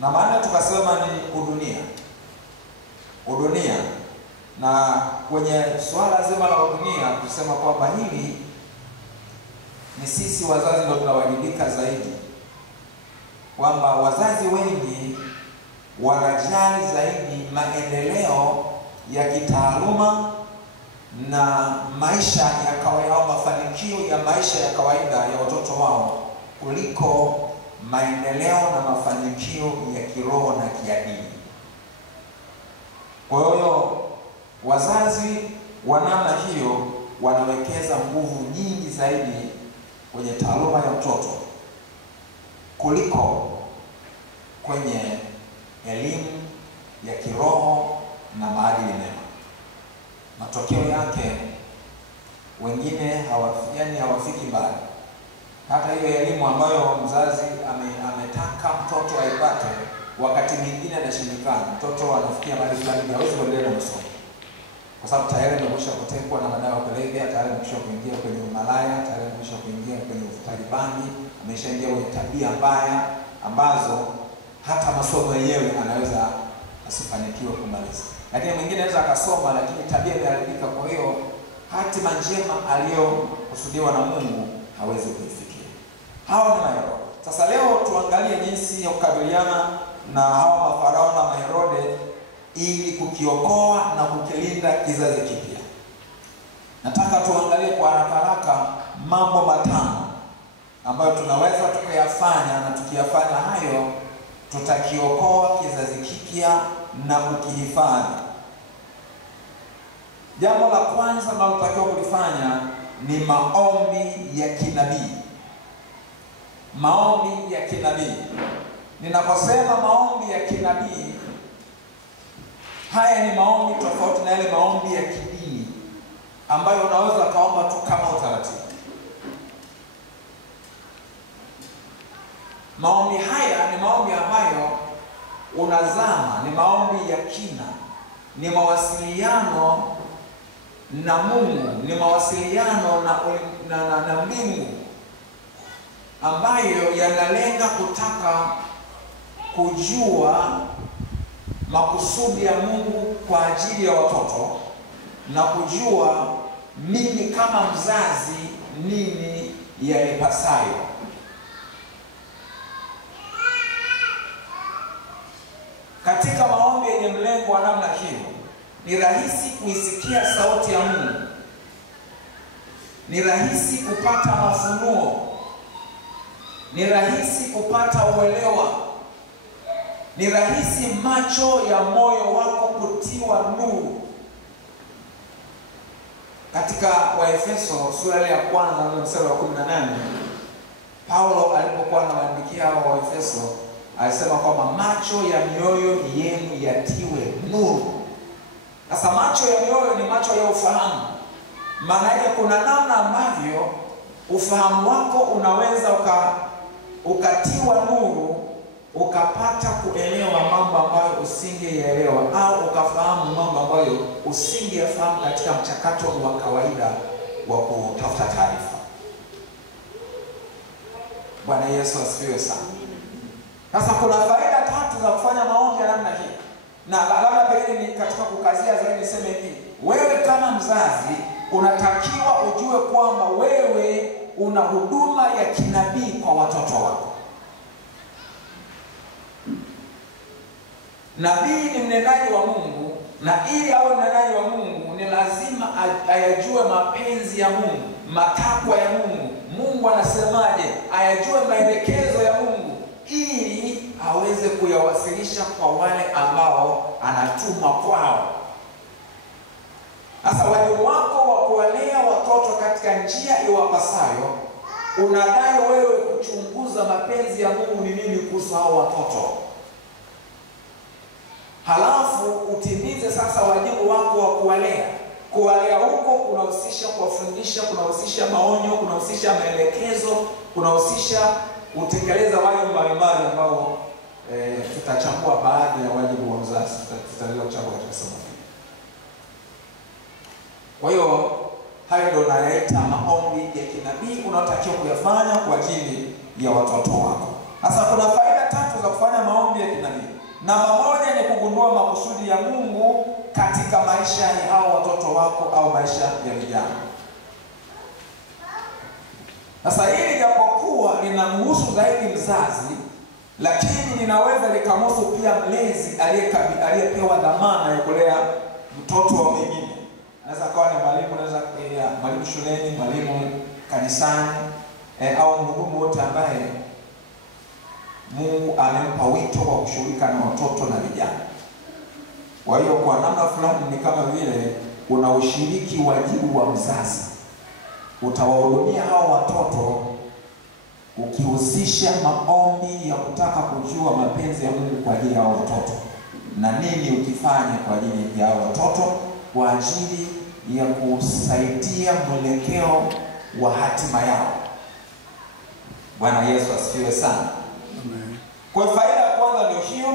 na maana tukasema ni udunia. Na kwenye swala zima la udunia tusema kwamba hili ni sisi wazazi ndio tunawajibika zaidi, kwamba wazazi wengi wanajali zaidi maendeleo ya kitaaluma na maisha ya kawaida au mafanikio ya maisha ya kawaida ya watoto wao kuliko maendeleo na mafanikio ya kiroho na kiadili. Kwa hiyo wazazi wa namna hiyo wanawekeza nguvu nyingi zaidi kwenye taaluma ya mtoto kuliko kwenye elimu ya kiroho na maadili mema. Matokeo yake wengine hawafiki mbali. Hata hiyo elimu ambayo mzazi ametaka mtoto aipate, wakati mwingine anashindikana. Mtoto anafikia mahali fulani hawezi kuendelea na masomo, kwa sababu tayari amekwisha kutekwa na madawa ya kulevya, tayari amekwisha kuingia kwenye umalaya, tayari amekwisha kuingia kwenye uvutaji bangi, ameshaingia kwenye tabia mbaya ambazo hata masomo yenyewe anaweza asifanikiwe kumaliza. Lakini mwingine anaweza akasoma lakini tabia imeharibika, kwa hiyo hatima njema aliyokusudiwa na Mungu hawezi kuifikia. Hawa ni maherode. Sasa leo tuangalie jinsi ya kukabiliana na hawa mafarao na maherode ili kukiokoa na kukilinda kizazi kipya. Nataka tuangalie kwa haraka mambo matano ambayo tunaweza tukayafanya, na tukiyafanya hayo tutakiokoa kizazi kipya na kukihifadhi. Jambo la kwanza tunalotakiwa kulifanya ni maombi ya kinabii. Maombi ya kinabii. Ninaposema maombi ya kinabii, haya ni maombi tofauti na yale maombi ya kidini ambayo unaweza kaomba tu kama utaratibu. Maombi haya ni maombi ambayo unazama, ni maombi ya kina, ni mawasiliano na Mungu, ni mawasiliano na mbingu ambayo yanalenga kutaka kujua makusudi ya Mungu kwa ajili ya watoto na kujua mimi kama mzazi nini yanipasayo. Katika maombi yenye mlengo wa namna hiyo, ni rahisi kuisikia sauti ya Mungu, ni rahisi kupata mafunuo, ni rahisi kupata uelewa, ni rahisi macho ya moyo wako kutiwa nuru. Katika Waefeso sura ya kwanza mstari wa 18, Paulo alipokuwa anawaandikia hao Waefeso alisema kwamba macho ya mioyo yenu yatiwe nuru. Sasa macho ya mioyo ni macho ya ufahamu. Maana yake kuna namna ambavyo ufahamu wako unaweza ukatiwa nuru, ukapata kuelewa mambo ambayo usingeelewa, au ukafahamu mambo ambayo usingefahamu katika mchakato wa kawaida wa kutafuta taarifa. Bwana Yesu asifiwe sana. Sasa kuna faida tatu za kufanya maombi ya namna hii. Na labda pengine ni katika kukazia zaidi niseme hivi, wewe kama mzazi unatakiwa ujue kwamba wewe una huduma ya kinabii kwa watoto wako. Nabii ni mnenaji wa Mungu, na ili awe mnenaji wa Mungu ni lazima ayajue mapenzi ya Mungu, matakwa ya Mungu, Mungu anasemaje, ayajue maelekezo ya Mungu ili aweze kuyawasilisha kwa wale ambao anatuma kwao. Sasa wajibu wako wa kuwalea watoto katika njia iwapasayo, unadai wewe kuchunguza mapenzi ya Mungu ni nini kuhusu hao watoto. Halafu utimize sasa wajibu wako wa kuwalea. Kuwalea huko kunahusisha kuwafundisha, kunahusisha maonyo, kunahusisha maelekezo, kunahusisha utekeleza wajibu mbalimbali ambao tutachambua baadhi ya wajibu wa mzazi, tutaendelea kuchambua katika somo hili. Kwa hiyo hayo ndio nayaita maombi ya kinabii unaotakiwa kuyafanya kwa ajili ya watoto wako. Sasa kuna faida tatu za katika kufanya maombi ya kinabii. Namba moja ni kugundua makusudi ya Mungu katika maisha ya hao watoto wako au maisha ya vijana. Sasa hili japokuwa linamhusu zaidi mzazi, lakini linaweza likamhusu pia mlezi aliyepewa dhamana ya kulea mtoto wa mwingine. Naweza kuwa ni mwalimu, naweza kuwa mwalimu shuleni, mwalimu kanisani, au mhudumu wote ambaye Mungu amempa wito wa kushughulika na watoto na vijana. Kwa hiyo kwa namna fulani ni kama vile una ushiriki wajibu wa mzazi. Utawahudumia hao watoto ukihusisha maombi ya kutaka kujua mapenzi ya Mungu kwa ajili ya hao watoto, na nini ukifanya kwa ajili ya hao watoto kwa ajili ya kusaidia mwelekeo wa hatima yao. Bwana Yesu asifiwe sana. Amen. Kwa faida ya kwanza ndio hiyo,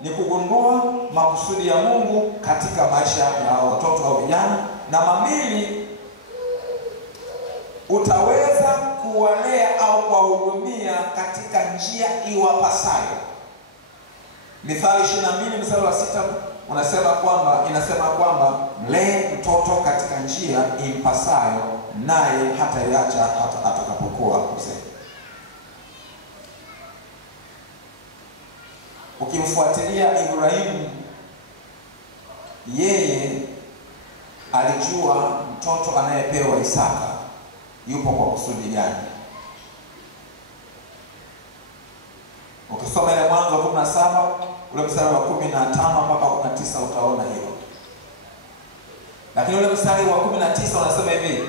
ni kugundua makusudi ya Mungu katika maisha ya hao watoto au vijana. Namba mbili, utaweza kuwalea au kuwahudumia katika njia iwapasayo. Mithali 22 mstari wa 6 inasema kwamba mlee mtoto katika njia impasayo, naye hataiacha hata atakapokuwa mzee. Ukimfuatilia Ibrahimu, yeye alijua mtoto anayepewa Isaka yupo kwa kusudi gani. Ukisoma ile Mwanzo 17 ule mstari wa 15 mpaka 19 utaona hilo. Lakini ule mstari wa 19 unasema hivi.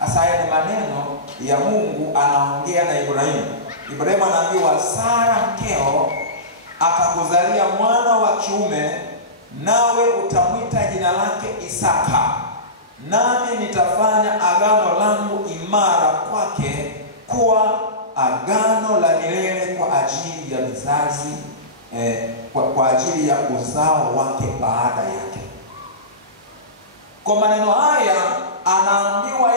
Hasa haya ni maneno ya Mungu anaongea na Ibrahimu. Ibrahimu anaambiwa, Sara mkeo atakuzalia mwana wa kiume, nawe utamwita jina lake Isaka. Nami nitafanya agano langu imara kwake kuwa agano la milele kwa ajili ya vizazi, kwa ajili ya uzao wake baada yake. Kwa maneno haya anaambiwa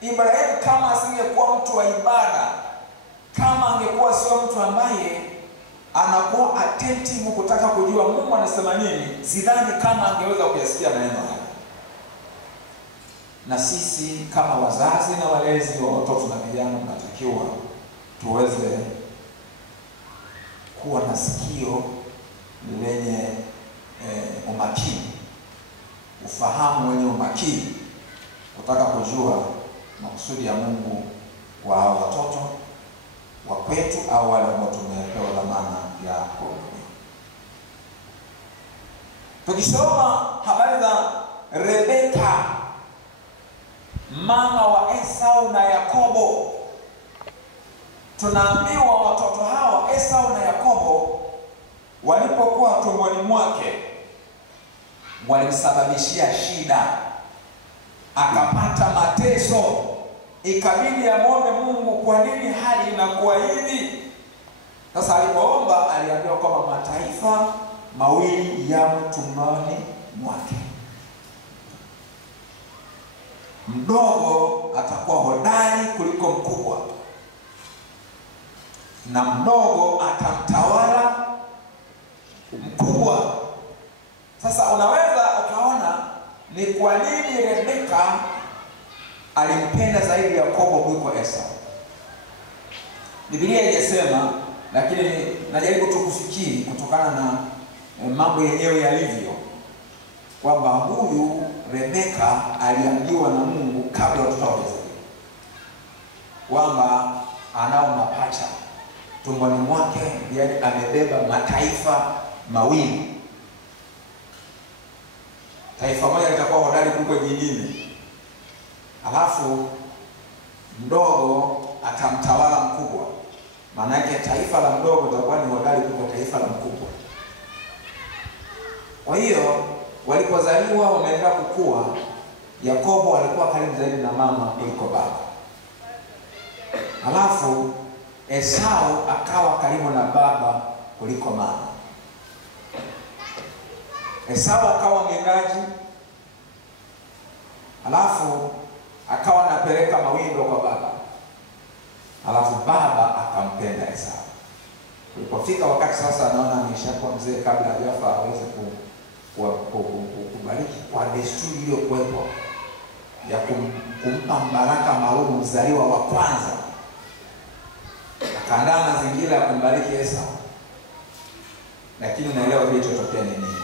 Ibrahimu kama asingekuwa mtu wa ibada, kama angekuwa sio mtu ambaye anakuwa attentive kutaka kujua Mungu anasema nini, sidhani kama angeweza kuyasikia maneno haya. Na sisi kama wazazi na walezi wa watoto na vijana tunatakiwa tuweze kuwa na sikio lenye umakini, ufahamu wenye umakini, kutaka kujua makusudi ya Mungu kwa hao watoto wa kwetu au wale ambao tumepewa dhamana ya kuhudumia. Tukisoma habari za Rebeka, mama wa Esau na Yakobo, tunaambiwa watoto hawa Esau na Yakobo walipokuwa tumboni mwake walimsababishia shida, akapata mateso, ikabidi amwombe Mungu, kwa nini hali inakuwa hivi? Sasa alipoomba aliambiwa kwamba mataifa mawili yamo tumboni mwake. Mdogo atakuwa hodari kuliko mkubwa, na mdogo atamtawala mkubwa. Sasa unaweza ukaona ni kwa nini Rebeka alimpenda zaidi Yakobo kuliko Esau. Biblia haijasema, lakini najaribu tu kufikiri kutokana na mambo yenyewe yalivyo, kwamba huyu Rebeka aliambiwa na Mungu kabla watoto hawajazaliwa kwamba anao mapacha tumboni mwake, yaani amebeba mataifa mawili. Taifa moja litakuwa hodari kuliko jingine, alafu mdogo atamtawala mkubwa. Maana yake taifa la mdogo litakuwa ni hodari kuliko taifa la mkubwa. Kwa hiyo walipozaliwa wameendelea kukua, Yakobo alikuwa karibu zaidi na mama kuliko baba. Alafu Esau akawa karibu na baba kuliko mama. Esau akawa mwindaji, alafu akawa anapeleka mawindo kwa baba, alafu baba akampenda Esau. Ulipofika wakati sasa anaona ameshakuwa mzee, kabla hajafa aweze kubariki kwa desturi iliyokuwepo ya kumpa baraka maalum mzaliwa wa kwanza, akaandaa mazingira ya kumbariki Esau. Lakini unaelewa kilichotokea ni nini?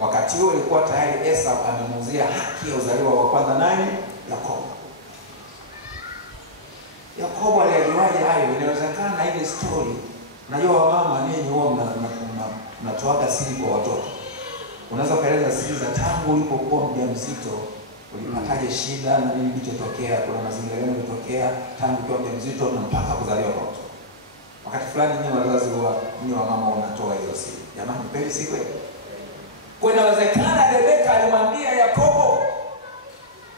Wakati huo ilikuwa tayari Esau amemuzia haki ya uzaliwa wa kwanza nani? Yakobo. Yakobo alijuaje hayo? Inawezekana ile story, najua wamama ninyi huwa mnatoaga siri kwa watoto. Unaweza kueleza siri za tangu ulipokuwa mjamzito, ulipataje shida na nini kilichotokea, kuna mazingira gani yalitokea tangu ukiwa mjamzito na mpaka kuzaliwa kwa mtoto. Wakati fulani nyinyi wazazi nyinyi wamama unatoa hizo siri. Jamani, kweli si kweli? Kwa inawezekana Rebeka alimwambia Yakobo,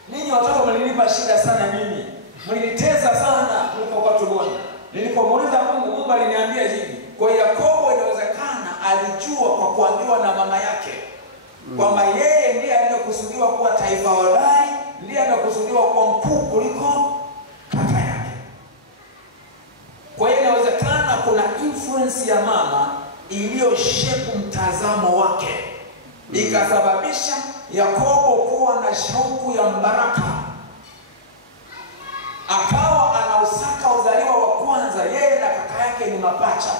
ninyi watoto mlinipa shida sana mimi. Mlinitesa sana mlipokuwa tumboni. Nilipomuuliza Mungu aliniambia hivi. Kwa Yakobo inawezekana alijua kwa kuambiwa na mama yake kwamba yeye ndiye aliyekusudiwa kuwa taifa hodari, ndiye aliyekusudiwa kuwa mkuu kuliko kaka yake. Kwa hiyo inawezekana kuna influence ya mama iliyoshape mtazamo wake, ikasababisha Yakobo kuwa na shauku ya mbaraka. Akawa anausaka uzaliwa wa kwanza. Yeye na kaka yake ni mapacha,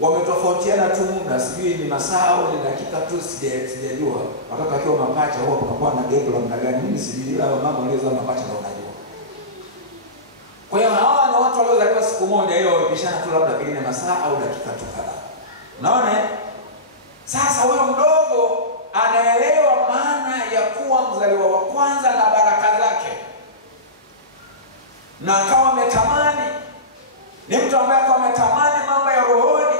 wametofautiana tu muda, sijui ni masaa au ni dakika tu, sijajua. Watoto wakiwa mapacha huwa kunakuwa na gap la muda gani, mimi sijui, ila mama aliozaa mapacha ndio unajua. Kwa hiyo hawa ni watu waliozaliwa siku moja, hiyo wamepishana tu labda pengine masaa au dakika tu kadhaa. Unaona? Sasa huyo mdogo anaelewa maana ya kuwa mzaliwa wa kwanza na baraka zake, na akawa ametamani, ni mtu ambaye akawa ametamani mambo ya rohoni,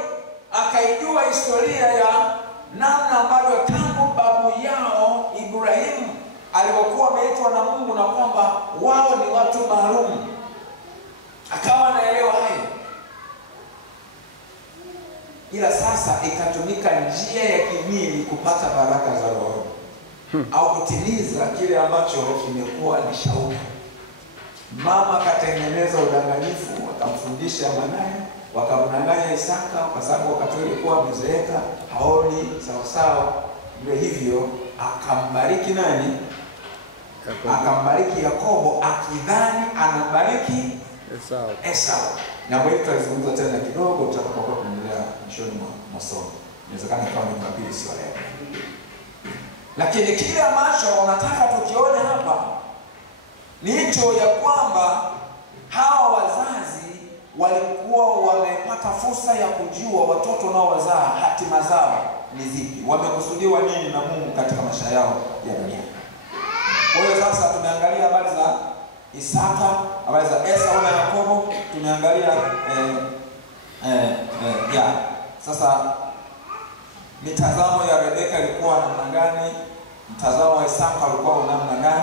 akaijua historia ya namna ambavyo tangu babu yao Ibrahimu alipokuwa ameitwa na Mungu na kwamba wao ni watu maalum. Akawa anaelewa hayo. Ila sasa ikatumika njia ya kimwili kupata baraka za roho au kutimiza kile ambacho kimekuwa ni shauku. Mama akatengeneza udanganyifu, akamfundisha mwanae, wakamdanganya Isaka kwa sababu wakati alikuwa amezeeka, haoni sawa sawa. Ndio hivyo akambariki nani? Akambariki Yakobo akidhani anabariki Esau. Na wewe tutazungumza tena kidogo tutakapokuwa tunaendelea mwishoni mwa somo. Inawezekana kama ni Jumapili sio leo. Lakini kile ambacho wanataka tukione hapa ni hicho ya kwamba hawa wazazi walikuwa wamepata fursa ya kujua watoto nao wazaa hatima zao ni zipi, wamekusudiwa nini na Mungu katika maisha yao ya dunia. Kwa hiyo sasa tumeangalia habari za Isaka, habari za Esau na Yakobo, tumeangalia sasa mitazamo ya Rebeka ilikuwa namna gani, mtazamo wa Isaka ulikuwa namna gani,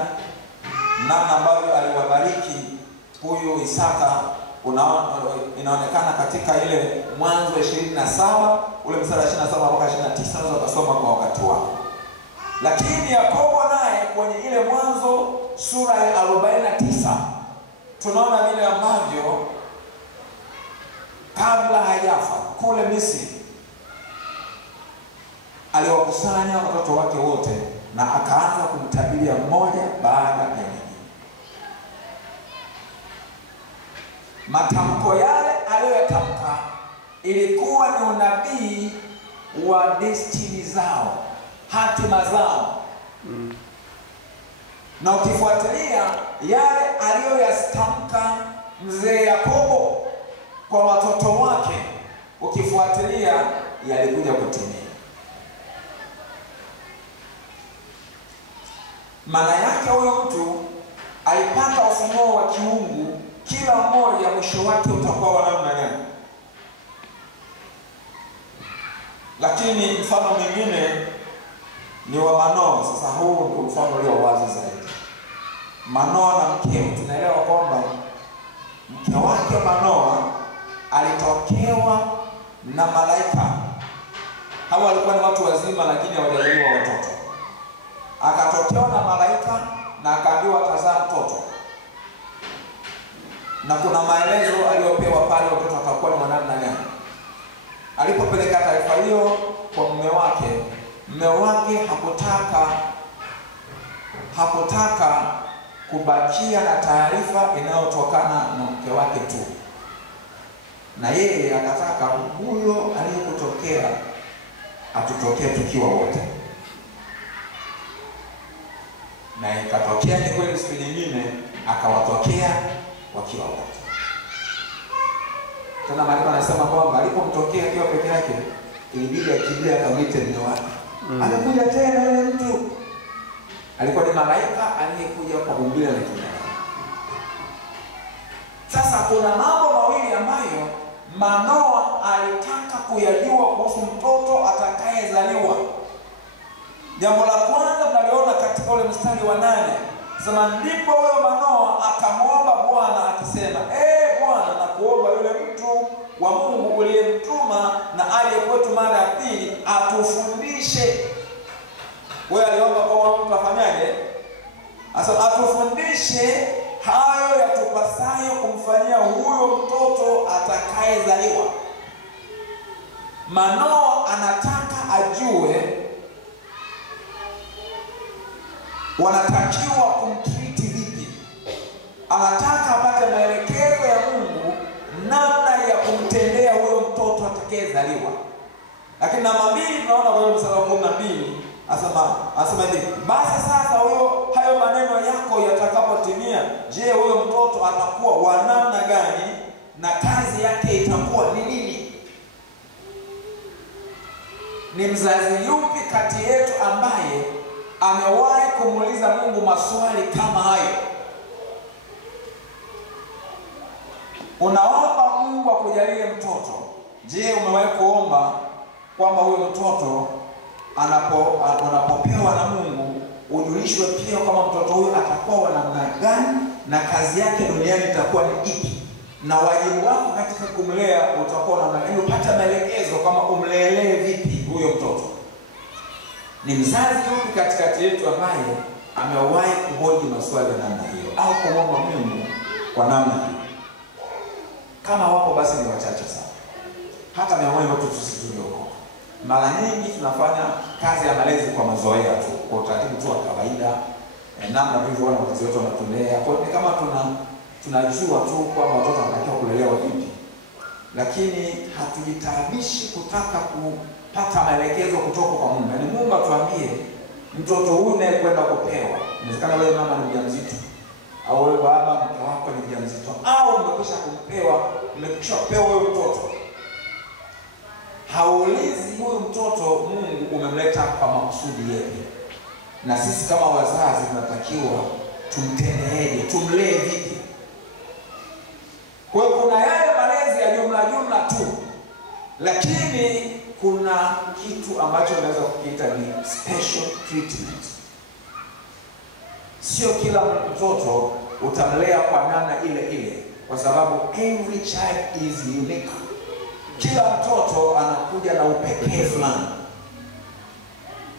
namna ambavyo aliwabariki huyu Isaka inaonekana katika ile Mwanzo 27 ule mstari wa 27 mpaka 29, unaweza kusoma kwa wakati wako. Lakini Yakobo naye kwenye ile Mwanzo sura ya 49 tunaona vile ambavyo kabla hajafa kule Misri aliwakusanya watoto wake wote na akaanza kumtabiria mmoja baada ya mwingine. Matamko yale aliyoyatamka ilikuwa ni unabii wa destiny zao, hatima zao. Na ukifuatilia yale aliyoyatamka mzee Yakobo kwa watoto wake, ukifuatilia yalikuja kutimia. Maana yake huyo mtu alipata ufunuo wa kiungu, kila mmoja mwisho wake utakuwa wa namna gani. Lakini mfano mwingine ni wa Manoa. Sasa huu ndio mfano ulio wazi zaidi. Manoa na mkewe, tunaelewa kwamba mke wake Manoa alitokewa na malaika. Hawa walikuwa ni watu wazima lakini hawajazaliwa watoto. Akatokewa na malaika na akaambiwa atazaa mtoto. na kuna maelezo aliyopewa pale watoto atakuwa ni namna gani. Alipopeleka taarifa hiyo kwa mume wake hakutaka kubakia na taarifa inayotokana na mke wake tu, na yeye akataka huyo aliyekutokea atutokee tukiwa wote. Na ikatokea ni kweli, siku nyingine akawatokea wakiwa wote. Tena Maandiko anasema kwamba alipomtokea akiwa peke yake, ilibidi akimbie akamwite mume wake. Alikuja tena yule mtu. Alikuwa ni malaika aliyekuja kwa umbile la kibinadamu. Sasa kuna mambo mawili ambayo Manoa alitaka kuyajua kuhusu mtoto atakayezaliwa. Jambo la kwanza tunaliona katika ule mstari wa 8. Sema ndipo huyo Manoa akamwomba Bwana akisema, Bwana, nakuomba yule mtu wa Mungu uliyemtuma na aje kwetu mara ya pili atufundishe. Wewe aliomba kwa mtu afanyaje? Asa atufundishe hayo yatupasayo kumfanyia huyo mtoto atakayezaliwa. Manoa anataka ajue wanatakiwa kumtreat vipi. Anataka apate maelekezo ya Mungu namna ya kumtendea huyo mtoto atakayezaliwa. Lakini namba 2 tunaona kwa mstari wa 12 asema hivi, basi sasa hayo maneno yako yatakapotimia, je, huyo mtoto atakuwa wa namna gani na kazi yake itakuwa ni nini? Ni mzazi yupi kati yetu ambaye amewahi kumuuliza Mungu maswali kama hayo? Unaomba Mungu akujalie mtoto. Je, umewahi kuomba kwamba huyo mtoto unapopewa na Mungu ujulishwe pia kama mtoto huyo atakuwa wa namna gani na kazi yake duniani itakuwa ni ipi, na wajibu wako katika kumlea utakuwa namna gani? Upate maelekezo kama umlelee vipi huyo mtoto. Ni mzazi yupi katikati yetu ambaye amewahi kuhoji maswali ya namna hiyo au kumwomba Mungu kwa namna hiyo? Kama wapo basi ni wachache sana. Hata miongoni mwetu tusitulio. Mara nyingi tunafanya kazi ya malezi kwa mazoea tu, kwa utaratibu tu wa kawaida, namna tulivyoona wazazi wetu wanatulea. Kwa hiyo kama tunajua tu kwamba watoto wanatakiwa kulelewa vipi, lakini hatujitabishi kutaka kupata maelekezo kutoka kwa Mungu. Yaani Mungu atuambie mtoto huyu naye kwenda kupewa. Inawezekana wewe mama ni mjamzito, au wewe baba mke wako ni mjamzito, au umekwisha pewa huyo mtoto. Haulizi huyu mtoto Mungu umemleta kwa makusudi yepi, na sisi kama wazazi tunatakiwa tumtendeeje, tumlee vipi? Kwa hiyo kuna yale malezi ya jumla tu, lakini kuna kitu ambacho naweza kukiita ni special treatment. Sio kila mtoto utamlea kwa namna ile, kwa sababu every child is unique. Kila mtoto anakuja na upekee fulani.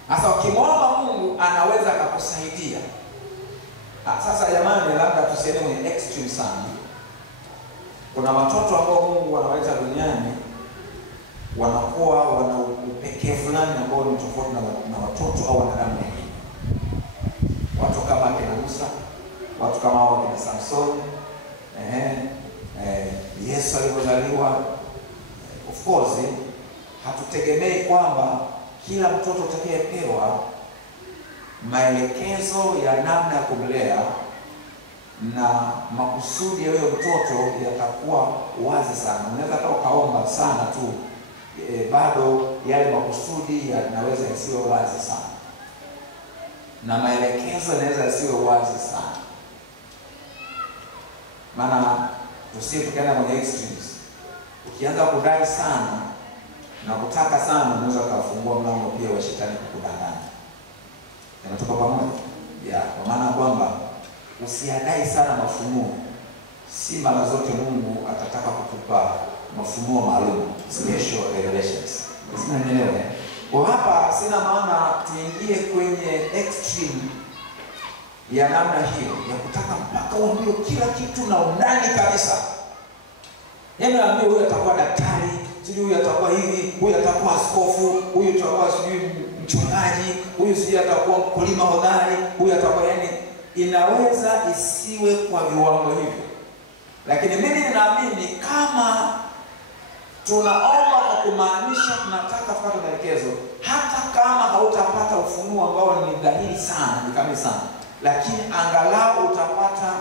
Sasa ukimwomba Mungu anaweza akakusaidia. Sasa jamani, labda tusiende kwenye extreme sana. Kuna watoto ambao Mungu anawaleta duniani wanakuwa wana upekee fulani ambao ni tofauti na watoto au wanadamu wengine. Watu kama kina Musa, watu kama hao kina Samson, Yesu alipozaliwa. Of course, hatutegemei kwamba kila mtoto atakayepewa maelekezo ya namna ya kumlea na makusudi ya huyo mtoto yatakuwa wazi sana. Unaweza hata ukaomba sana tu, bado yale makusudi yanaweza yasiwe wazi sana, na maelekezo yanaweza yasiwe wazi sana. Maana tukaenda kwenye extremes. Ukianza kudai sana na kutaka sana, unaweza kufungua mlango pia wa shetani kukudanganya. Yanatoka pamoja. Kwa maana kwamba usiadai sana mafunuo. Si mara zote Mungu atataka kukupa mafunuo maalum, special revelations. Unaelewa? Kwa hapa sina maana tuingie kwenye extreme ya namna hiyo ya kutaka mpaka uambiwe kila kitu na undani kabisa. Yaani ambaye huyu atakuwa daktari, sijui huyu atakuwa hivi, huyu atakuwa askofu, huyu atakuwa sijui mchungaji, huyu sijui atakuwa mkulima hodari, huyu atakuwa, yani inaweza isiwe kwa viwango hivyo. Lakini mimi ninaamini kama tunaomba kwa kumaanisha tunataka kupata maelekezo, hata kama hautapata ufunuo ambao ni dhahiri sana, ni kamili sana, lakini angalau utapata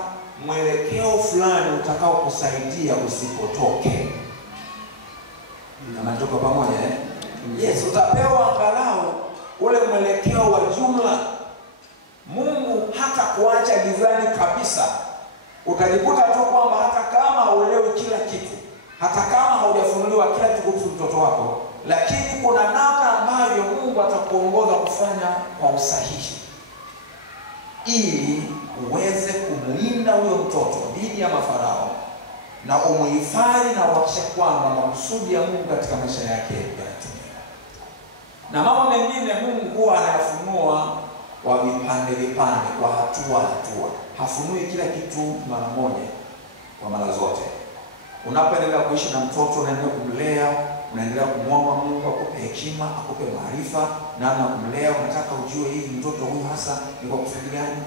mwelekeo fulani utakao kusaidia usipotoke. Na tuko pamoja eh? Yes, utapewa angalau ule mwelekeo wa jumla. Mungu hata kuacha gizani kabisa. Utajikuta tu kwamba hata kama hauelewi kila kitu, hata kama haujafunuliwa kila kitu kuhusu mtoto wako, lakini kuna namna ambavyo Mungu atakuongoza kufanya kwa usahihi ili uweze kumlinda huyo mtoto dhidi ya mafarao na umuhifadhi na uhakikisha kwamba makusudi ya Mungu katika maisha yake yanatimia. Na mambo mengine Mungu huwa anayafunua kwa vipande, kwa hatua. Hafunui kila kitu mara moja kwa mara zote. Unapoendelea kuishi na mtoto, unaendelea kumlea, unaendelea kumwomba Mungu akupe hekima, akupe maarifa namna kumlea. Unataka ujue hii mtoto huyu hasa ni kwa kusudi gani.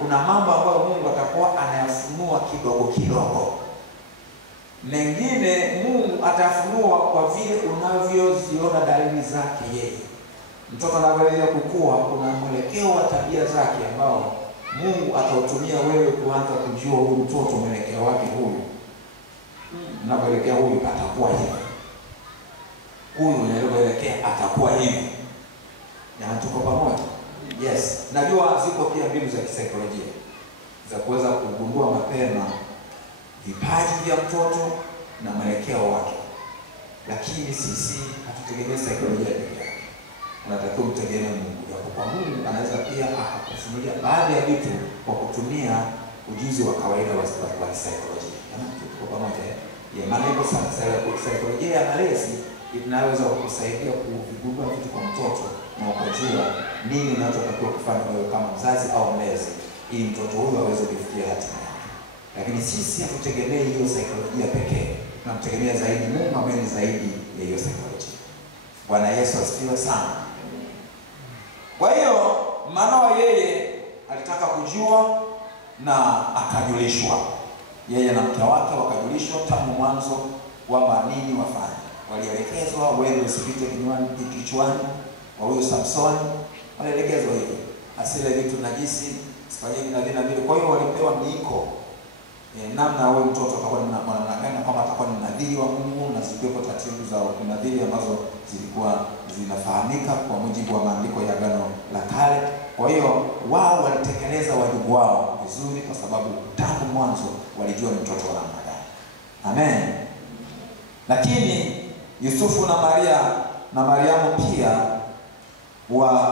Kuna mambo ambayo Mungu atakuwa anayafunua kidogo. Mengine Mungu atafunua kwa vile unavyoziona dalili zake yeye. Mtoto anapoendelea kukua, kuna mwelekeo wa tabia zake ambao Mungu atautumia wewe kuanza kujua huyu mtoto mwelekeo wake huyu. Unapoelekea huyu atakuwa hivi. Huyu unaelekea atakuwa hivi. Na tuko pamoja. Yes, najua ziko pia mbinu za kisaikolojia za kuweza kugundua mapema vipaji vya mtoto na mwelekeo wake. Lakini sisi hatutegemei saikolojia pekee yake. Unatakiwa mtegemee Mungu. Kwa Mungu anaweza pia akakufunulia baadhi ya vitu kwa kutumia ujuzi wa kawaida wa saikolojia. Tuko pamoja. Maana hiyo sasa saikolojia ya malezi inaweza kukusaidia kuvigundua vitu kwa mtoto na ukajua nini unachotakiwa kufanya wewe kama mzazi au mlezi ili mtoto huyo aweze kufikia hatima yake. Lakini sisi hatutegemei hiyo saikolojia pekee. Tunamtegemea zaidi Mungu ambaye ni zaidi ya hiyo saikolojia. Bwana Yesu asifiwe sana. Kwa hiyo Manoa yeye alitaka kujua na akajulishwa. Yeye na mke wake wakajulishwa tangu mwanzo kwamba nini wafanye. Walielekezwa wewe usipite kichwani wa huyo Samsoni. Walielekezwa hivi, asile vitu najisi, sifanye na vile. Kwa hiyo walipewa miiko namna huyo mtoto atakuwa ni namna gani, kama atakuwa ni mnadhiri wa Mungu, na zilikuwa taratibu za mnadhiri ambazo zilikuwa zinafahamika kwa mujibu wa maandiko ya Agano la Kale. Kwa hiyo wao walitekeleza wajibu wao vizuri kwa sababu tangu mwanzo walijua ni mtoto wa namna gani. Amen. Lakini Yusufu na Mariamu pia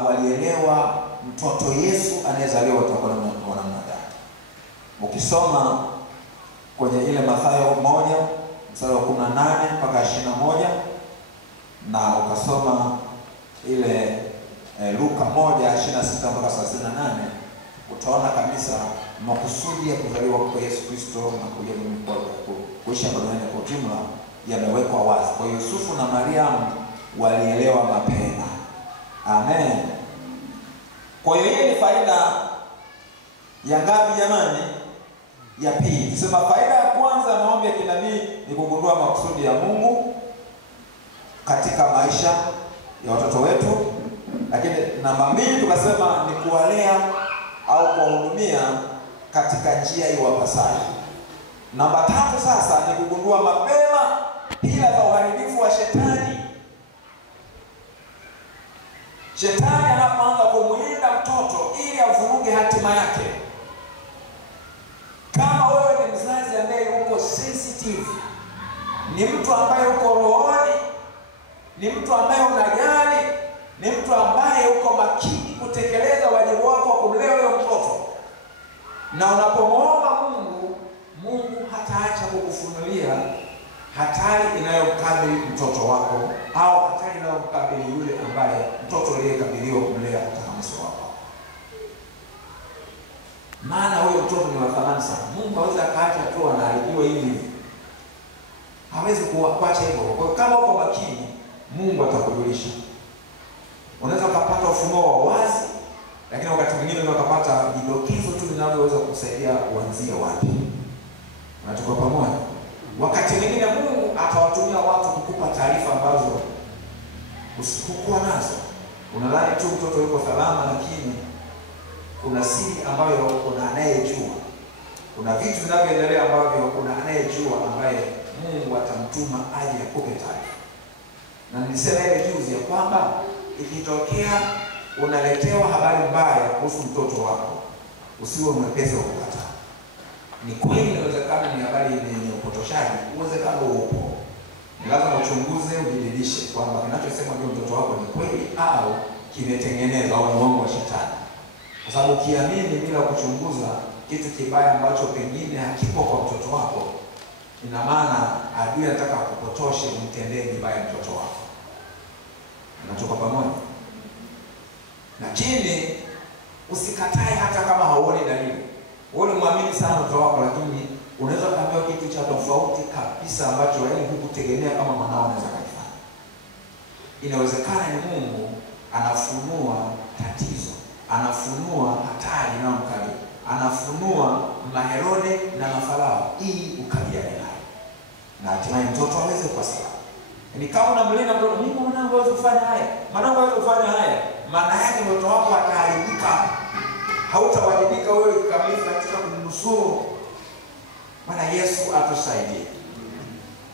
walielewa mtoto Yesu anayezaliwa atakuwa na namna gani. Ukisoma kwenye ile Mathayo 1 mstari wa 18 mpaka 21 na ukasoma ile Luka 1:26 mpaka 38, utaona kabisa makusudi ya kuzaliwa kwa Yesu Kristo na kuja kuishi duniani kwa jumla yamewekwa wazi. Kwa Yusufu na Mariamu walielewa mapema. Amen. Kwa hiyo hii ni faida ya ngapi jamani? Ya pili. Tusema faida ya kwanza ya maombi ya kinabii ni kugundua makusudi ya Mungu katika maisha ya watoto wetu. Lakini namba 2 tukasema ni kuwalea au kuwahudumia katika njia iwapasayo. Namba 3 sasa ni kugundua mapema hila za uharibifu wa shetani. Shetani anapoanza kumuinda mtoto ili avuruge hatima yake. Kama wewe ni mzazi ambaye uko sensitive, ni mtu ambaye uko rohoni, ni mtu ambaye unajali, ni mtu ambaye uko makini kutekeleza wajibu wako wa kumlea huyo mtoto, na unapomwomba Mungu, Mungu hataacha kukufunulia hatari inayomkabili mtoto wako au hatari inayomkabili yule ambaye mtoto aliyekabiliwa kumlea katika maisha wako. maana huyo mtoto ni wa thamani sana. Mungu hawezi akaacha tu anaharibiwa hivi, hawezi kuacha hivyo. Kwa hiyo kama uko makini, Mungu atakujulisha. Unaweza kupata ufunuo wa wazi, lakini wakati mwingine unaweza kupata vidokezo tu vinavyoweza kusaidia kuanzia wapi. Unatoka pamoja. Wakati mwingine Mungu atawatumia watu kukupa taarifa ambazo usikuwa nazo. Unadhani tu mtoto yuko salama, lakini kuna siri ambayo kuna anayejua. Kuna vitu vinavyoendelea ambavyo kuna anayejua, ambaye Mungu atamtuma aje akupe taarifa. Na nilisema ile juzi ya kwamba ikitokea unaletewa habari mbaya kuhusu mtoto wako, usiwe mwepesi wa kukataa. Ni kweli inawezekana ni habari yenye upotoshaji, uwezekano upo. Ni lazima uchunguze, ujiridhishe kwamba kinachosema juu mtoto wako ni kweli au kimetengenezwa au ni uongo wa shetani. Kwa sababu ukiamini bila kuchunguza kitu kibaya ambacho pengine hakipo kwa mtoto wako, ina maana adui anataka kupotoshe umtendee vibaya mtoto wako. Unatoka pamoja? Lakini usikatae hata kama hauoni dalili. Wewe muamini sana mtoto wako, lakini unaweza kuambia kitu cha tofauti kabisa ambacho wewe hukutegemea kama mwanao anaweza kufanya. Inawezekana ni Mungu anafunua tatizo, anafunua hatari inayomkabili, anafunua maherode na mafarao ili ukabiliane naye, na hatimaye mtoto aweze kuwa salama. Ni kama unamlinda mtoto, mimi mwanangu hawezi kufanya haya, mwanangu hawezi kufanya haya, maana yake mtoto wako ataharibika. Hautawajibika wewe kikamilifu katika kumnusuru. Maana Yesu atusaidie.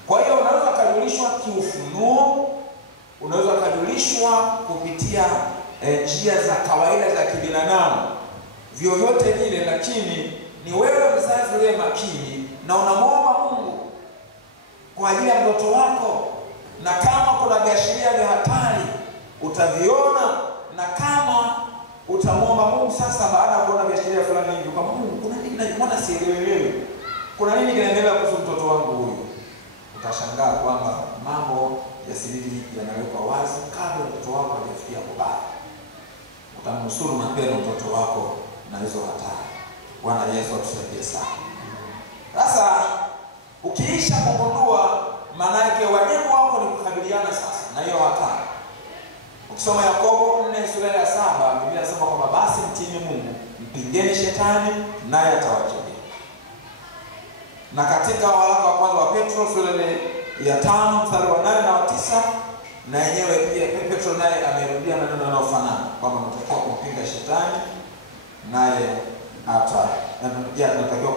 Kwa hiyo unaweza kujulishwa kiufunuo, unaweza kujulishwa kupitia njia za kawaida za kibinadamu, vyovyote vile, lakini ni wewe mzazi uliye makini na unamwomba Mungu kwa ajili ya mtoto wako, na kama kuna viashiria vya hatari utaviona, na kama utamwomba Mungu sasa baada ya kuona viashiria fulani hivi, kama Mungu kuna nini naona sielewi, kuna nini kinaendelea kuhusu mtoto wangu huyu, utashangaa kwamba mambo ya siri yanawekwa wazi kabla mtoto wako hajafikia kubaya. Utamnusuru mapema mtoto wako na hizo hatari. Bwana Yesu atusaidie sana. Sasa ukiisha kugundua, maana yake wajibu wako ni kukabiliana sasa na hiyo hatari. Ukisoma Yakobo 4:7, Biblia inasema kwamba basi mtini Mungu, mpingeni shetani naye atawakimbia. Na katika waraka wa kwanza wa Petro 5:8 na 9, na yenyewe pia Petro naye amerudia maneno yanayofanana kwamba tunatakiwa kumpinga shetani naye tunatakiwa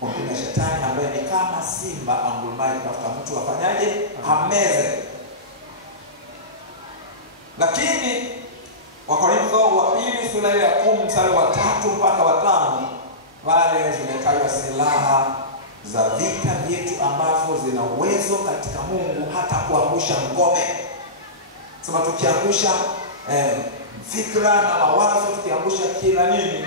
kumpinga shetani ambaye ni kama simba angurumai kutafuta mtu afanyaje ameze. Lakini Wakorintho wa 2:10-3 pale zimetajwa silaha za vita vyetu ambazo zina uwezo katika Mungu hata kuangusha ngome. Sema tukiangusha fikra na mawazo, tukiangusha kila nini,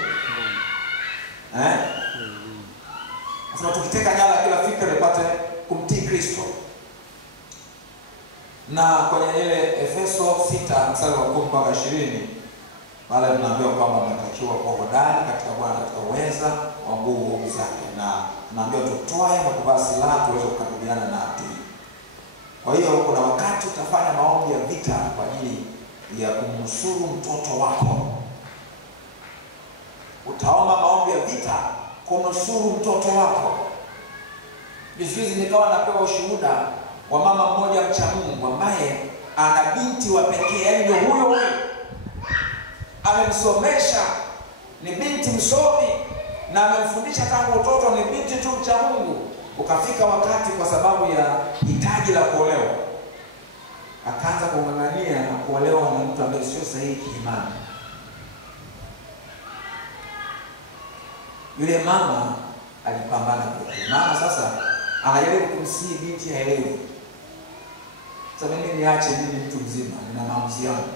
sema tukiteka nyara kila fikra ipate kumtii Kristo. Na kwenye ile Efeso 6:10-20 pale tunaambiwa kwamba tunatakiwa kuwa hodari katika Bwana katika uweza wa nguvu zake, na tunaambiwa tutoe na kuvaa silaha tuweze kukabiliana na adui. Kwa hiyo kuna wakati utafanya maombi ya vita kwa ajili ya kumnusuru mtoto wako. Utaomba maombi ya vita kumnusuru mtoto wako. Juzi nikawa napewa ushuhuda wa mama mmoja mcha Mungu ambaye ana binti wa pekee, yaani ndio huyo amemsomesha, ni binti msomi na amemfundisha tangu utoto, ni binti tu mcha Mungu. Ukafika wakati kwa sababu ya hitaji la kuolewa, akaanza kung'ang'ania na kuolewa na mtu ambaye sio sahihi kiimani. Yule mama alipambana kwa mama, sasa anajaribu kumsihi binti haelewi. Sasa mimi niache, mimi mtu mzima, nina maamuzi yangu.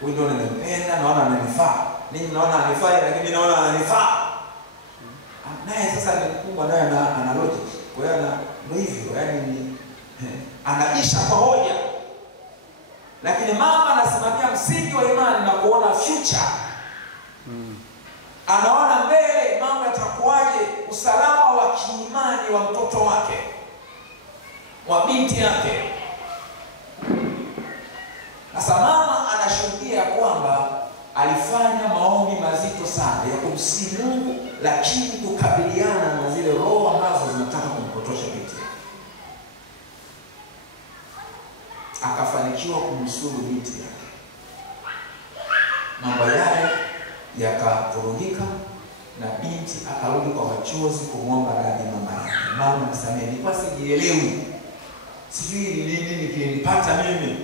Huyu ndio ninampenda, naona ananifaa. Mimi naona ananifaa, lakini naona ananifaa. Naye sasa ni mkubwa, naye ana logic. Kwa hiyo ndio hivyo, yaani anaisha kwa hoja. Lakini mama anasimamia msingi wa imani na kuona future. Anaona mbele, usalama wa kiimani wa mtoto wake, wa binti yake. Sasa mama anashuhudia kwamba alifanya maombi mazito sana ya kumsihi Mungu, lakini kukabiliana na zile roho ambazo zinataka kumpotosha binti yake. Akafanikiwa kumnusuru binti yake. Mambo yale yakavurugika na binti akarudi kwa machozi kumwomba radhi mama yake. Mama, nisamehe, nilikuwa sijielewi, sijui ni nini kilinipata mimi.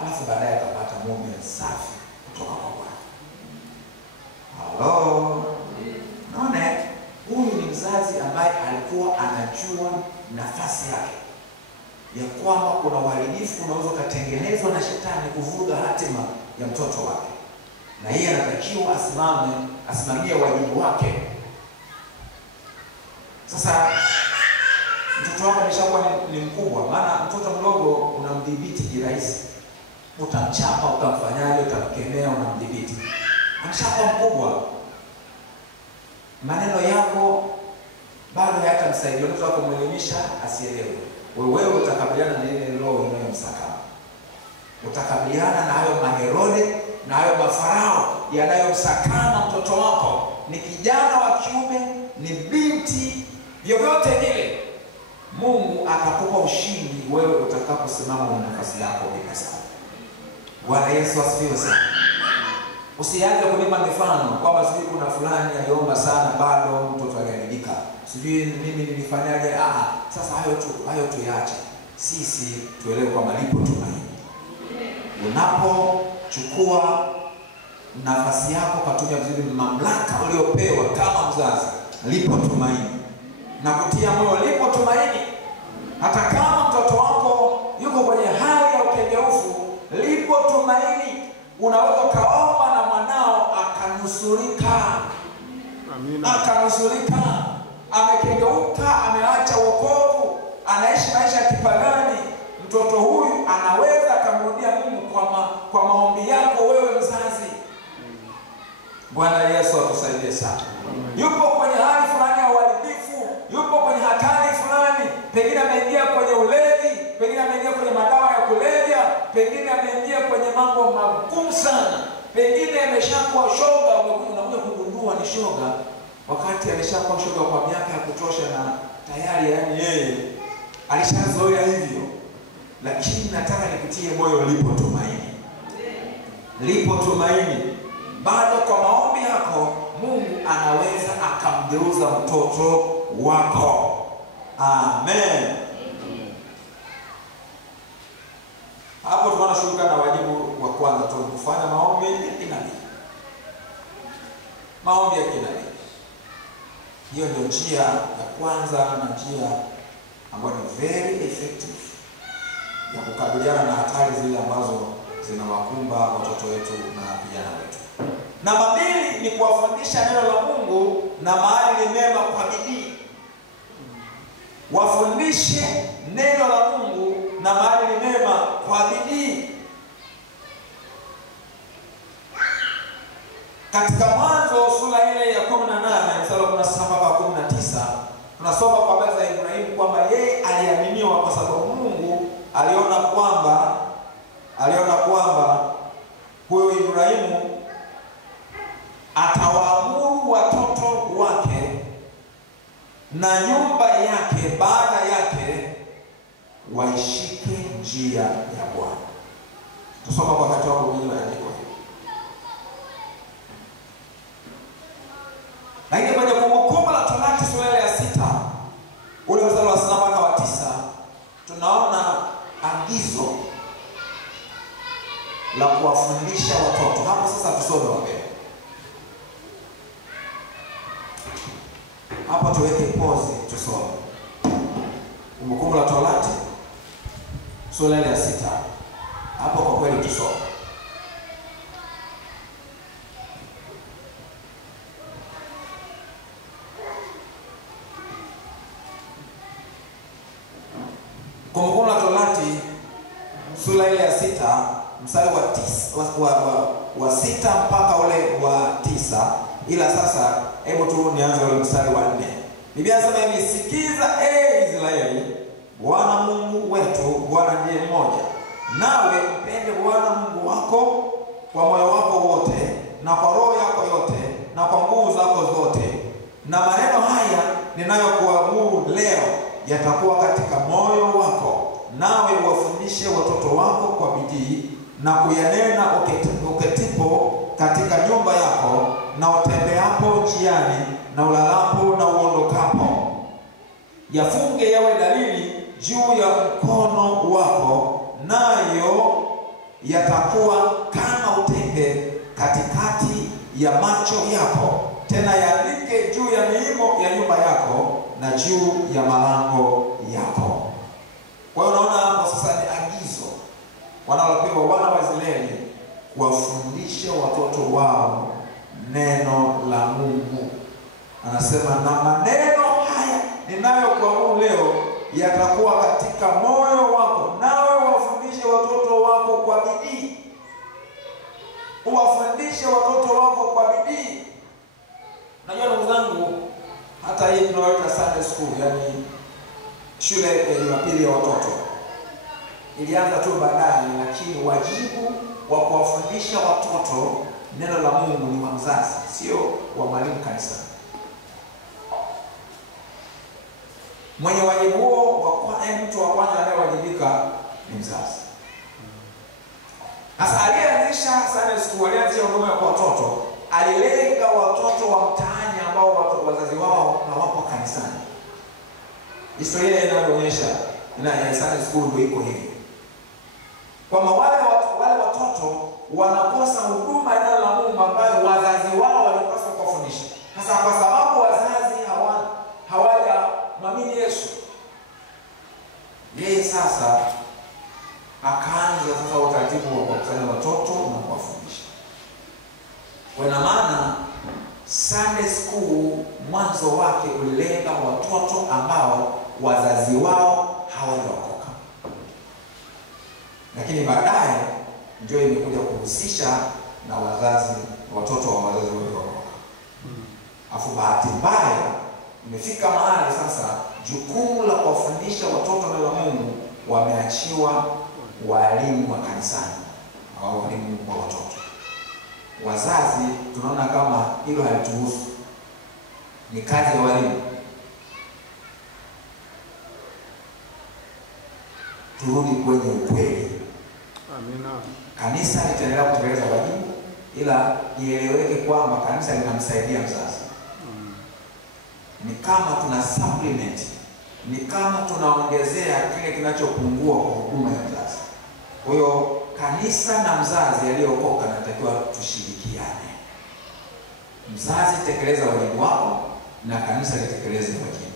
Alafu baadaye akapata mume safi kutoka kwa Bwana. Halo. Naona huyu ni mzazi ambaye alikuwa anajua nafasi yake, ya kwamba kuna uharibifu unaweza kutengenezwa na shetani kuvuruga hatima ya mtoto wake, na yeye anatakiwa asimamie wajibu wake. Sasa mtoto wako ameshakuwa ni mkubwa, maana mtoto mdogo unamdhibiti kirahisi. Utamchapa, utamfanyaje, utamkemea, unamdhibiti. Ameshakuwa mkubwa, maneno yako bado hayatamsaidia. Unaweza kumwelimisha asielewe. Wewe utakabiliana na ile roho inayomsakama. Utakabiliana na hayo maherode na hayo mafarao yanayomsakama mtoto wako. Ni kijana wa kiume, ni binti, vyovyote vile. Mungu atakupa ushindi wewe utakaposimama na nafasi yako bila sababu. Bwana Yesu asifiwe sana. Usianze kunipa mifano kwamba sijui kuna fulani aliomba sana bado mtoto aliharibika, sijui mimi nilifanyaje. Sasa hayo tu yaache. Sisi tuelewe kwamba lipo tumaini. Unapochukua nafasi yako kutumia vizuri mamlaka uliopewa kama mzazi, lipo tumaini. Na kutia moyo, lipo tumaini. Hata kama mtoto wako yuko kwenye hali ya ukengeufu, lipo tumaini. Unaweza kaomba na mwanao akanusurika. Amina. Akanusurika, amekengeuka, ameacha wokovu, anaishi maisha ya kipagani. Mtoto huyu anaweza akamrudia Mungu kwa maombi yako wewe mzazi. Bwana Yesu atusaidie sana. Yupo kwenye hali fulani ya uharibifu, yupo kwenye hatari fulani, pengine ameingia kwenye ulevi, pengine ameingia kwenye madawa ya kulevya, pengine ameingia kwenye mambo magumu sana, pengine ameshakuwa shoga. Unakuja kugundua ni shoga wakati alishakuwa shoga kwa miaka ya kutosha, na tayari yeye alishazoea hivyo. Lakini nataka nikutie moyo, lipo tumaini. Lipo tumaini. Bado kwa maombi yako Mungu anaweza akamgeuza mtoto wako. Amen. Hapo tunashughulika na wajibu wa kwanza tu, kufanya maombi ya kinabii. Maombi ya kinabii. Hiyo ndio njia ya kwanza na njia ambayo ni very effective ya kukabiliana na hatari zile ambazo zinawakumba watoto wetu na vijana wetu. Namba 2 ni kuwafundisha neno la Mungu na maadili mema kwa bidii. Wafundishe neno la Mungu na maadili mema kwa bidii. Katika Mwanzo sura ile ya 18 mstari wa 17 mpaka 19 tunasoma kwa habari za Ibrahimu kwamba yeye aliaminiwa kwa sababu Mungu aliona kwamba huyo Ibrahimu atawaamuru watoto wake na nyumba yake baada yake waishike njia ya Bwana. Tusoma kwa wakati wako mwenyewe andiko hili. Lakini kwenye Kumbukumbu la Torati sura ya 6 ule mstari wa 7 mpaka wa 9 tunaona agizo la kuwafundisha watoto. Hapo sasa tusome wapendwa. Hapo tuweke pause tusome. Kumbukumbu la Torati sura ya 6. Hapo kwa kweli tusome. Kumbukumbu la Torati sura ya 6 mstari wa 6 mpaka ule wa 9 Ila sasa hebu tu nianze ule mstari wa 4. Biblia inasema hivi, sikiza Israeli, Bwana Mungu wetu, Bwana ndiye mmoja. Nawe mpende Bwana Mungu wako kwa moyo wako wote, na kwa roho yako yote, na kwa nguvu zako zote. Na maneno haya ninayokuamuru leo yatakuwa katika moyo wako, nawe uwafundishe watoto wako kwa bidii, na kuyanena uketipo katika nyumba yako, na utembeapo njiani, na ulalapo na uondokapo. Yafunge yawe dalili juu ya mkono wako, nayo yatakuwa kama utenge katikati ya macho yako. Tena yaandike juu ya miimo ya nyumba yako na juu ya malango yako. Kwa hiyo unaona hapo sasa ni agizo wanalopewa wana wa Israeli kuwafundisha watoto wao neno la Mungu. Anasema, na maneno haya ninayokuamuru leo yatakuwa katika moyo wako, nawe wafundishe watoto wako kwa bidii. Uwafundishe watoto wako kwa bidii. Najua ndugu zangu, hata hii tunawaita Sunday school, yani shule ya Jumapili ya watoto, ilianza tu baadaye, lakini wajibu wa kuwafundisha watoto neno la Mungu ni wa mzazi, sio wa mwalimu kanisani. Mwenye wajibu huo mtu wa kwanza anayewajibika ni mzazi. Sasa aliyeanzisha Sunday school, alianzisha huduma kwa watoto, alilenga watoto wa mtaani ambao wazazi wao hawapo kanisani. Historia inaonyesha ya Sunday school ndio iko hivi, kwamba wale watoto wanakosa huduma ya neno la Mungu ambayo wazazi wao walipaswa kuwafundisha. Sasa kwa sababu wazazi hawajamwamini Yesu, yeye sasa akaanza sasa utaratibu wa kukusanya watoto na kuwafundisha. Kwa maana Sunday school mwanzo wake ulilenga watoto ambao wazazi wao hawajaokoka, lakini baadaye ndio imekuja kuhusisha na wazazi, watoto wa wazazi waliookoka. Afu bahati mbaya imefika mahali sasa jukumu la kuwafundisha watoto neno la Mungu wameachiwa walimu wa kanisani au walimu wa watoto. Wazazi tunaona kama hilo halituhusu, ni kazi ya walimu. Turudi kwenye ukweli. Amina. Kanisa litaendelea kutekeleza wajibu, ila ieleweke kwamba kanisa linamsaidia mzazi. Ni kama tuna supplement, ni kama tunaongezea kile kinachopungua kwa huduma ya mzazi. Kwa hiyo kanisa na mzazi aliyeokoka natakiwa tushirikiane. Mzazi tekeleza wajibu wako na kanisa litekeleze wajibu.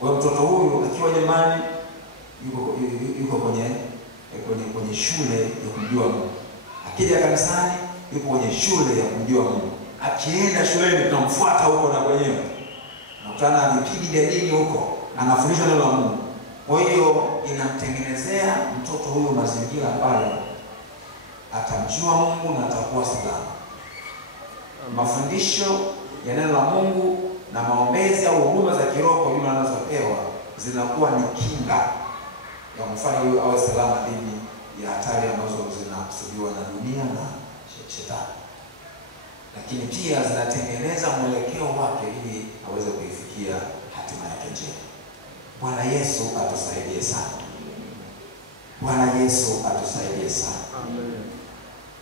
Kwa hiyo mtoto huyu akiwa nyumbani yuko kwenye shule ya kumjua Mungu. Akija kanisani yuko kwenye shule ya kumjua Mungu. Akienda shuleni tunamfuata huko na kwenyewe. Nakutana na vipindi vya dini huko, anafundishwa neno la Mungu. Kwa hiyo inamtengenezea mtoto huyu mazingira ambayo atamjua Mungu na atakuwa salama. Mafundisho ya neno la Mungu na maombezi au huduma za kiroho yule anazopewa zinakuwa ni kinga ya kumfanya huyu awe salama dhidi ya hatari ambazo zinakusudiwa na dunia na shetani. Lakini pia zinatengeneza mwelekeo wake ili aweze kuifikia hatima yake njema. Bwana Yesu atusaidie sana. Bwana Yesu atusaidie sana. Amen.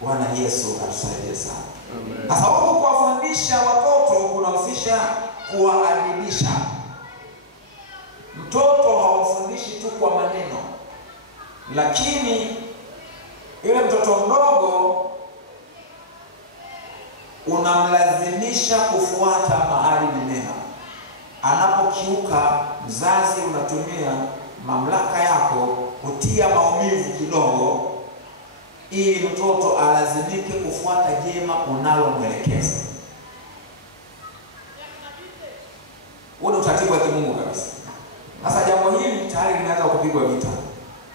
Bwana Yesu atusaidie sana. Amen. Sasa huko kuwafundisha watoto kunahusisha kuwaadibisha. Mtoto haufundishi tu kwa maneno, lakini yule mtoto mdogo unamlazimisha kufuata maadili mema. Anapokiuka, mzazi unatumia mamlaka yako kutia maumivu kidogo ili mtoto alazimike kufuata jema unalomwelekeza. Huo ni utaratibu wa kimungu kabisa. Sasa jambo hili tayari linaanza kupigwa vita.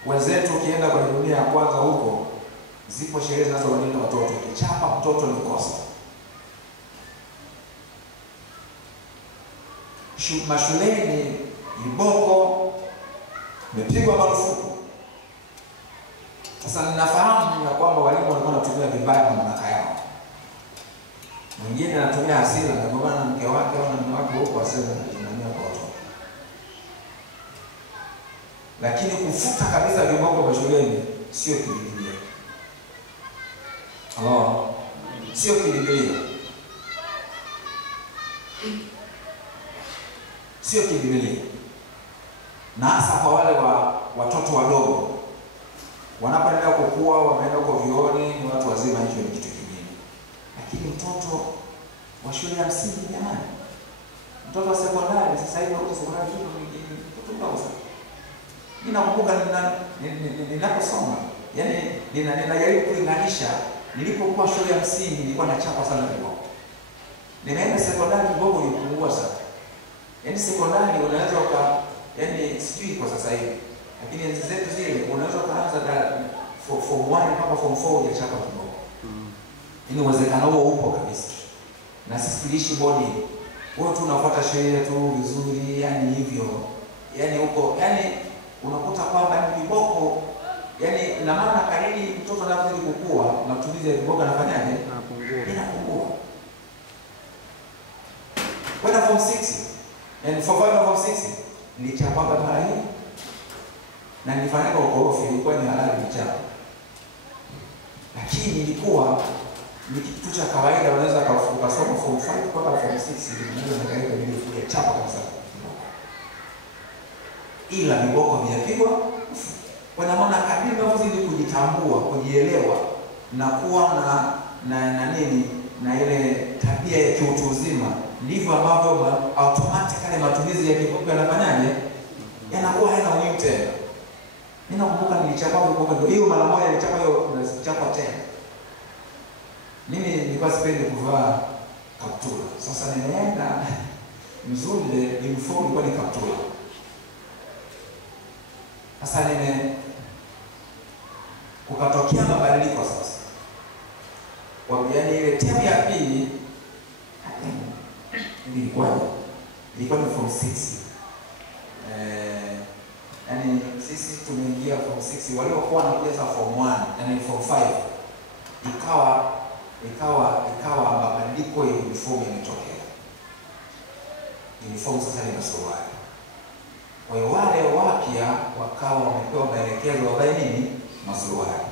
Wenzetu ukienda kwenye dunia ya kwanza huko, zipo sheria zinazowalinda watoto. Kichapa mtoto ni kosa. mashuleni viboko imepigwa marufuku. Sasa ninafahamu ya kwamba walimu walikuwa wanatumia vibaya mamlaka yao. Mwingine anatumia hasira na gombana na mke wake au na mume wake huko asema anatumia kwa watoto. Lakini kufuta kabisa viboko mashuleni sio kibibilia. Sio kibibilia. Sio kibibilia. Na hasa kwa wale watoto wadogo wanapoendelea kukua, wameenda kwa vioni, ni watu wazima, hicho ni kitu kingine. Lakini mtoto wa shule ya msingi jamani, mtoto wa sekondari, sasa hivi huko sekondari kitu kingine, mtoto mdogo sana. Ninakumbuka ninaposoma, yani ninajaribu kulinganisha. Nilipokuwa shule ya msingi nilikuwa nachapa sana viboko. Ninaenda sekondari viboko vilipungua sana. Yani sekondari unaweza yani sijui kwa sasa hivi, lakini enzi zetu zile unaweza kuanza form 1 mpaka form 4 hujachapa viboko. Ni uwezekano huo upo kabisa. Na sisi tuliishi bodi. Wewe tu unafuata sheria tu vizuri, yani hivyo. Yani huko, yani unakuta kwamba ni viboko, yani ina maana kadiri mtoto anazidi kukua, matumizi ya viboko yanafanyaje? Inapungua. Kwenda form 6, yani form 5 na form 6 nilichapa mara hii. Na nilifanya kwa ukorofi, ilikuwa ni halali kuchapa. Lakini ilikuwa ni kitu cha kawaida, unaweza kusoma form 5 mpaka form 6 ndio nikaenda bila kuchapa kabisa. Ila viboko vinapigwa. Kwa maana kadri unavyozidi kujitambua, kujielewa na kuwa na nini na ile tabia ya kiutu uzima, ndivyo ambavyo automatically matumizi ya viboko yanafanyaje? Yanakuwa haina umuhimu tena. Mimi nakumbuka nilichapa viboko hiyo mara moja, nilichapa hiyo nilichapa tena. Mimi nilikuwa sipendi kuvaa kaptula. Sasa nimeenda Mzumbe uniform ilikuwa ni kaptula. Sasa kukatokea mabadiliko sasa. Yaani ile term ya pili ilikuwa ni form 6. Yani sisi tumeingia form 6, waliokuwa wanakuja form 1 yani form 5 ikawa mabadiliko ya uniform yametokea. Uniform sasa ni masuruali. Kwa hiyo wale wapya wakawa wamepewa maelekezo wavae nini? Masuruali.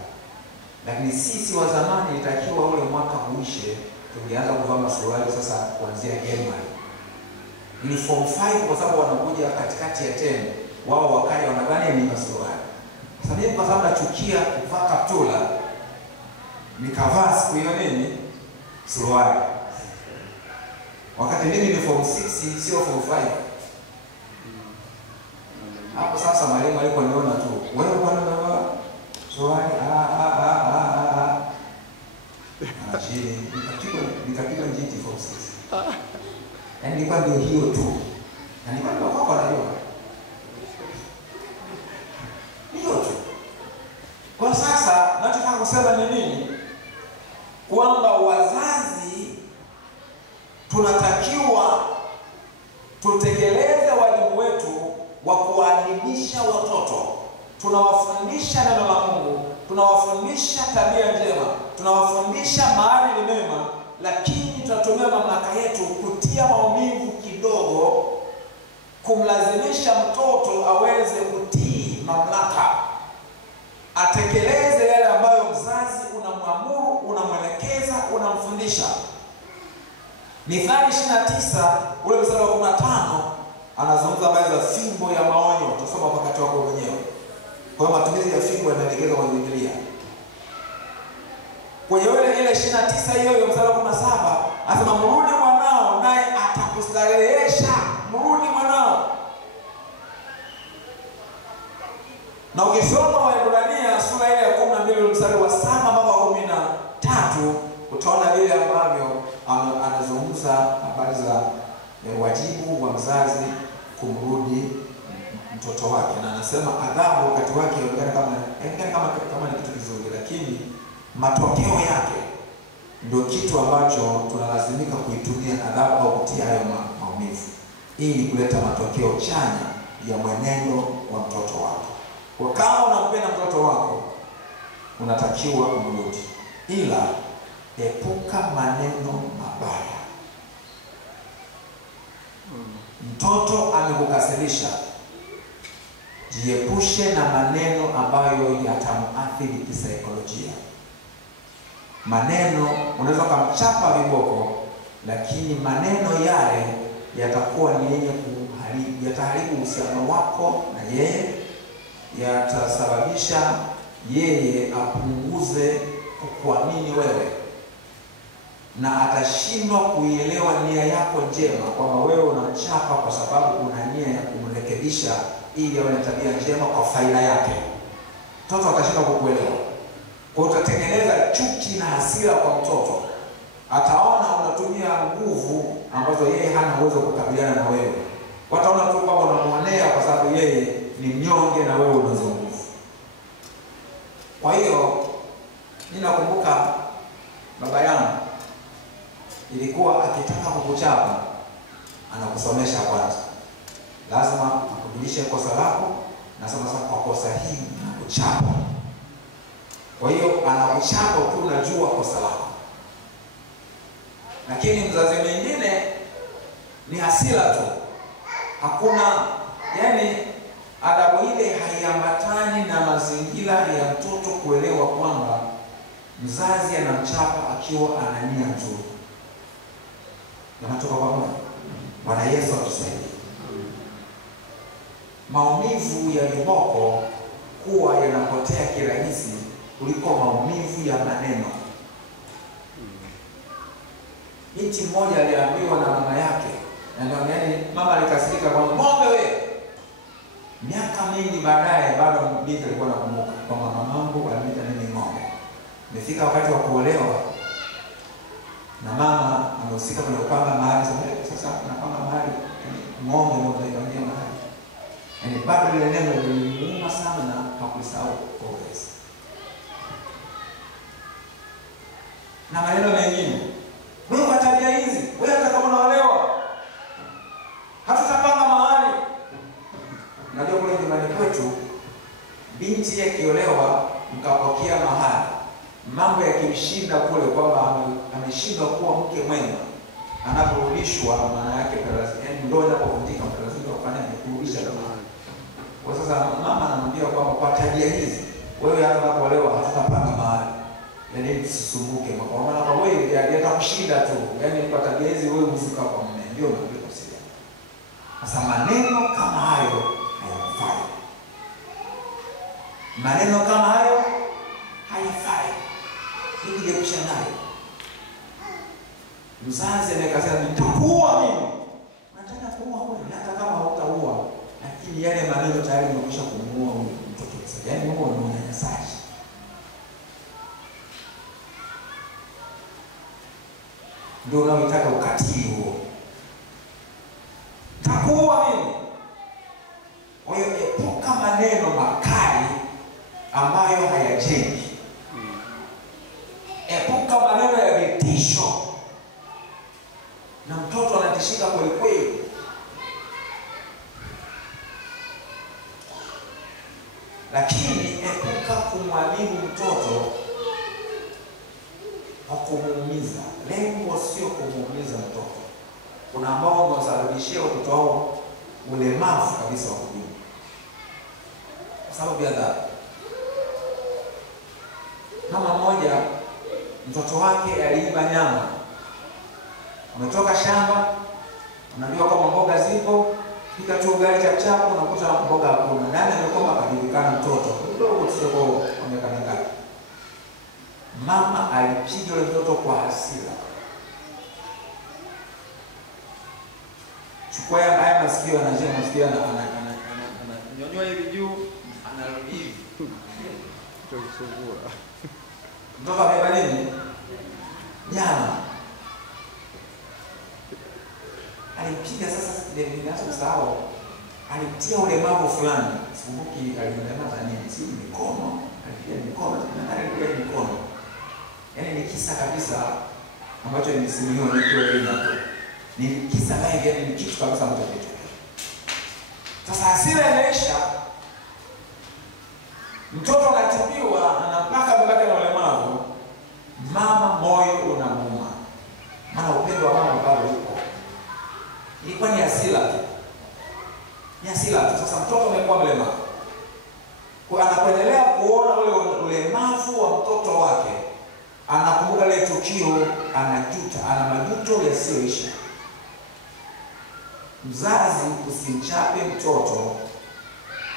Lakini sisi wa zamani itakiwa ule mwaka uishe tulianza kuvaa masuruali sasa kuanzia Januari. Ni form 5 kwa sababu wanakuja katikati ya term, wao wakaja wanavaa nini? Masuruali. Sasa mimi kwa sababu nachukia kuvaa kaptula, nikavaa siku hiyo nini? Suruali. Wakati mimi ni form 6 sio form 5. Hapo sasa mwalimu aliponiona tu, wewe bwana baba suruali chini nikapigwa njiti form 6. Yaani nilikuwa ndio hiyo tu. Na nilikuwa kwa najua. Hiyo tu. Kwa sasa nataka kusema ni nini? Kwamba wazazi tunatakiwa tutekeleze wajibu wetu wa kuwaelimisha watoto. Tunawafundisha neno la Mungu, tunawafundisha tabia njema, tunawafundisha maadili mema, lakini tunatumia mamlaka yetu kutia maumivu kidogo kumlazimisha mtoto aweze kutii mamlaka, atekeleze yale ambayo mzazi unamwamuru, unamwelekeza, unamfundisha. Mithali 29 ule mstari wa 15 anazungumza habari za fimbo ya maonyo. Tutasoma wakati wako wenyewe. Kwa hiyo matumizi ya fimbo yanaelekezwa kwenye Biblia. Kwenye ile 29 hiyo mstari wa 17 anasema mrudi mwanao naye atakustarehesha. Mrudi mwanao. Na ukisoma Waebrania sura ile ya 12 mstari wa 7 mpaka 13 utaona vile ambavyo anazungumza habari za wajibu wa mzazi kumrudi mtoto wake, na anasema adhabu wakati wake inaonekana kama ni kitu kizuri, lakini matokeo yake ndio kitu ambacho tunalazimika kuitumia adhabu au kutia hayo maumivu. ili kuleta matokeo chanya ya mwenendo wa mtoto wako. Kwa kama unampenda mtoto wako, unatakiwa kumrudi, ila epuka maneno mabaya. Mtoto amekukasirisha, jiepushe na maneno ambayo yatamuathiri kisaikolojia. Maneno unaweza kumchapa viboko, lakini maneno yale yatakuwa ni yenye yataharibu uhusiano wako na yeye, yatasababisha yeye apunguze kukuamini wewe, na atashindwa kuielewa nia yako njema, kwamba wewe unamchapa kwa sababu una nia ya kumrekebisha ili awe na tabia njema kwa faida yake. Mtoto atashindwa kukuelewa. Kwa utatengeneza chuki na hasira kwa mtoto. Ataona unatumia nguvu ambazo yeye hana uwezo kukabiliana na wewe. Wataona tu kwamba unamuonea kwa sababu yeye ni mnyonge na wewe unazo nguvu. Kwa hiyo ninakumbuka baba yangu ilikuwa akitaka kukuchapa, anakusomesha kwanza. Lazima akujulishe kosa lako, na sasa kwa kosa hili nakuchapa. Kwa hiyo anakuchapa ukiwa unajua kosa lako. Lakini mzazi mwingine ni hasira tu. Hakuna, yani adabu ile haiambatani na mazingira ya mtoto kuelewa kwamba mzazi anamchapa akiwa ana nia nzuri. Yanatoka kwa Mungu. Bwana Yesu atusaidie. Maumivu ya viboko huwa yanapotea kirahisi kuliko maumivu ya maneno. Binti mmoja aliambiwa na mama yake, na yaani mama alikasirika kwa ng'ombe wewe. Miaka mingi baadaye bado binti alikuwa anakumbuka kwamba mamangu alimita mimi ng'ombe. Imefika wakati wa kuolewa na mama amehusika kwenye kupanga mahali. Sasa tunapanga mahali, ng'ombe ndio tunaipangia mahali. Yaani bado ile neno lilimuuma sana na hakusahau kwa urahisi. Na maneno mengine, wewe kwa tabia hizi, wewe hata kama unaolewa hatutapanga mahali. Unajua kule nyumbani kwetu, binti akiolewa mkapokea mahali, mambo yakimshinda kule kwamba ameshindwa kuwa mke mwema, anaporudishwa maana yake lazima, yaani ndoa inapovunjika lazima kufanya kurudisha mahali. Kwa sasa mama anamwambia kwamba kwa tabia hizi, wewe hata unapolewa hatutapanga mahali. Yaani usisumbuke, kwa maana kwa wewe yatakushinda tu. Yaani kwa tabia hizi wewe mzika kwa mume, ndio ndio kusema. Sasa maneno kama hayo hayafai. Maneno kama hayo hayafai. Hili jiepusha nayo. Mzazi amekasema nitakuua mimi. Unataka kuua wewe hata kama hutaua, lakini yale maneno tayari yamekwisha kumuua mtoto. Yaani huo ni unyanyasaji. Ndio unaotaka ukatili huo. Takuwa mimi. Kwa hiyo epuka maneno makali ambayo hayajengi. Epuka maneno ya vitisho. Na mtoto anatishika kweli kweli. Lakini epuka kumwadhibu mtoto kwa kumuumiza. Lengo sio kumuumiza mtoto. Kuna ambao wanasababishia watoto wao ulemavu kabisa wa kudumu kwa sababu ya dhambi. Mama mmoja mtoto wake aliiba nyama. Ametoka shamba, unajua kama mboga zipo, pika tu ugali chachapo, unakuta mboga hakuna. Nani amekoma akajulikana mtoto? Ndio sio kwa miaka mingapi. Mama alipiga yule mtoto kwa hasira. Chukua haya masikio, anajia masikio ananyonyoa hivi juu, anarudi hivi. Tukisungura. Mtoto amebeba nini? Nyama. Alipiga sasa ndio sawa. Alitia ulemavu fulani. Sikumbuki alimlemaza nini? Si mikono, alipiga mikono, na alipiga mikono. Yaani ni kisa kabisa ambacho nimesimuliwa nikiwa hapo. Ni kisa naye, yaani ni kitu kabisa ambacho Sasa hasira inaisha, mtoto anatibiwa, anampaka babake na ulemavu, mama moyo unamuuma, maana upendo wa mama bado uko. Ilikuwa ni hasira tu, ni hasira tu. Sasa mtoto amekuwa mlemavu, kwa anapoendelea kuona ule ulemavu wa mtoto wake, anakumbuka ile tukio, anajuta, ana majuto yasiyoisha. Mzazi, usimchape mtoto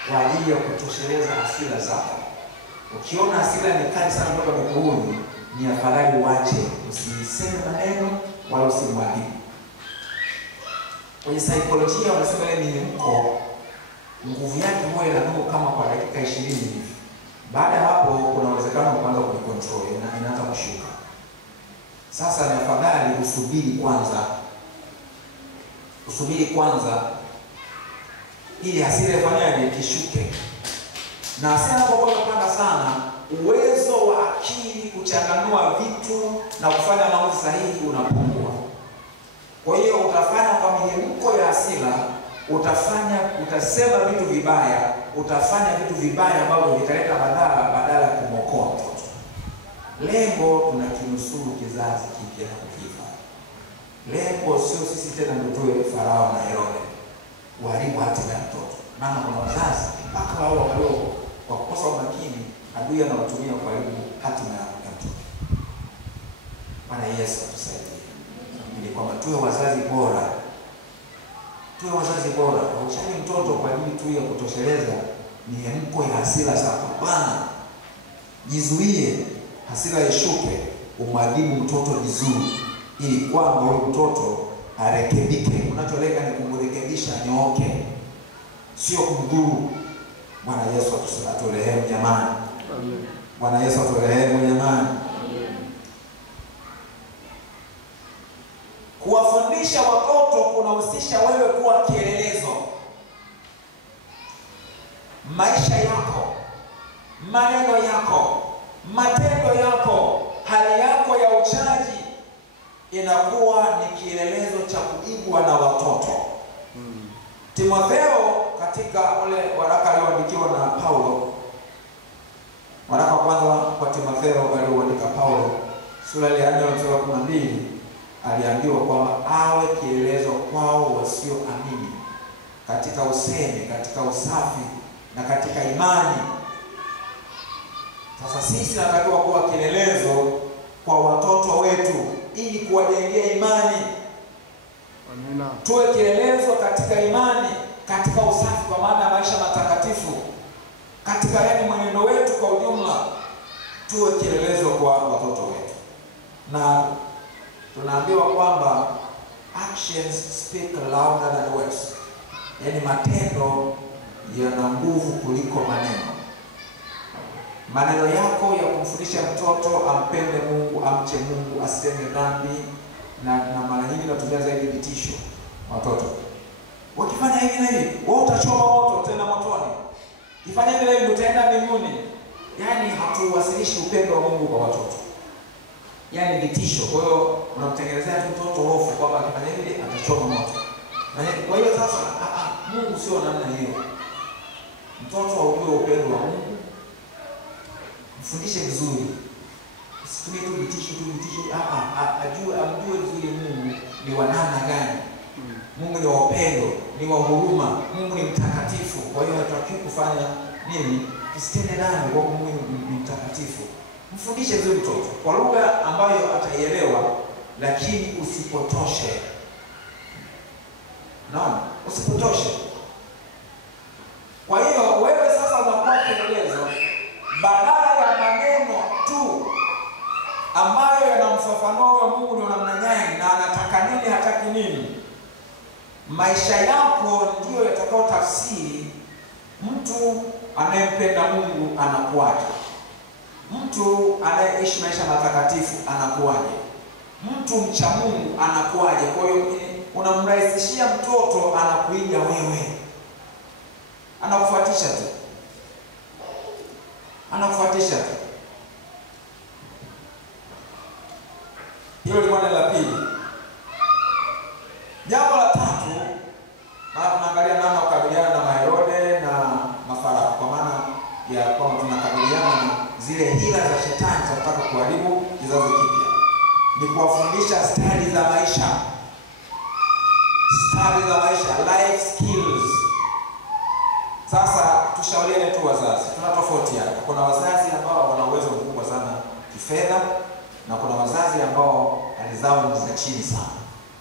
kwa ajili ya kutosheleza hasira zako. Ukiona hasira ni kali sana kutoka mkuuni, ni afadhali uache, usiseme maneno wala usimwadhibu. Kwenye saikolojia wanasema ni mko, nguvu yake huwa inadumu kama kwa dakika 20 hivi. Baada ya hapo kuna uwezekano wa kuanza kucontrol na inaanza kushuka. Sasa ni afadhali usubiri kwanza ili hasira ifanyaje, kishuke. Na hasira inapokuwa inapanda sana, uwezo wa akili kuchanganua vitu na kufanya maamuzi sahihi unapungua. Kwa hiyo utafanya kwa mihemko ya hasira, utasema vitu vibaya, utafanya vitu vibaya ambavyo vitaleta madhara badala ya kumwokoa mtoto. Lengo tunakinusuru kizazi kipya na kukifa. Lengo sio sisi tena ndio tuwe Farao na Herode, waharibu hatima ya mtoto. Maana kuna wazazi mpaka wao wadogo kwa kukosa umakini, adui anawatumia kuharibu hatima ya mtoto. Bwana Yesu atusaidie. Ili kwamba tuwe wazazi bora. Tuwe wazazi bora. Uchani mtoto kwa ajili tu ya kutosheleza mihemko ya hasira zako. Bwana, jizuie hasira ishuke, umwadhibu mtoto vizuri ili kwamba huyo mtoto arekebike. Unacholenga ni kumrekebisha nyooke, sio kumdhuru. Bwana Yesu aturehemu jamani. Amen. Bwana Yesu aturehemu jamani. Amen. Kuwafundisha watoto kunahusisha wewe kuwa kielelezo. Maisha yako, maneno yako, matendo yako, hali yako ya uchaji inakuwa ni kielelezo cha kuigwa na watoto. Timotheo katika ule waraka alioandikiwa na Paulo, waraka wa kwanza kwa Timotheo alioandika Paulo, sura ya 4 mstari wa 12, aliambiwa kwamba awe kielelezo kwao wasioamini katika usemi, katika usafi na katika imani. Sasa sisi tunatakiwa kuwa kielelezo kwa watoto wetu ili kuwajengea imani. Amina. Tuwe kielelezo katika imani, katika usafi kwa maana maisha matakatifu, katika mwenendo wetu kwa ujumla, tuwe kielelezo kwa watoto wetu. Na tunaambiwa kwamba actions speak louder than words. Yaani matendo yana nguvu kuliko maneno. Maneno yako ya kumfundisha mtoto ampende Mungu, amche Mungu, asitende dhambi, na mara nyingi natumia zaidi vitisho. Watoto wakifanya hivi na hivi, wewe utachoma moto tena motoni. Kifanya hivi na hivi utaenda mbinguni. Yaani hatuwasilishi upendo wa Mungu kwa watoto. Yaani vitisho. Kwa hiyo unamtengenezea mtoto hofu kwamba akifanya hivi atachoma moto. Na kwa hiyo sasa Mungu sio namna hiyo. Mtoto aujue upendo wa Mungu. Mfundishe vizuri. Usitumie tu vitisho. Amjue vizuri Mungu ni wa namna gani. Mungu ni wa upendo, ni wa huruma, Mungu ni mtakatifu. Kwa hiyo hatutaki kufanya nini? Tusitende dhambi kwa Mungu ni mtakatifu. Mfundishe vizuri mtoto kwa lugha ambayo ataielewa, lakini usipotoshe. Naam, usipotoshe. Kwa hiyo wewe sasa unakuwa kielelezo badala ya maneno tu ambayo yanamfafanua wa Mungu ni namna gani na anataka nini, hataki nini. Maisha yako ndio yatakao tafsiri mtu anayempenda Mungu anakuwaje. Mtu anayeishi maisha matakatifu anakuwaje. Mtu mcha Mungu anakuwaje. Kwa hiyo unamrahisishia mtoto anakuiga wewe. Anakufuatisha tu. Hilo ni la pili. Jambo la tatu, na tunaangalia namna kukabiliana na shetani anataka kuharibu kizazi kipya. Ni kuwafundisha stadi za maisha. Stadi za maisha, life skills. Sasa tushauriane tu wazazi. Tunatofautiana. Kuna wazazi ambao wana uwezo mkubwa sana kifedha na kuna wazazi ambao hali zao ni za chini sana.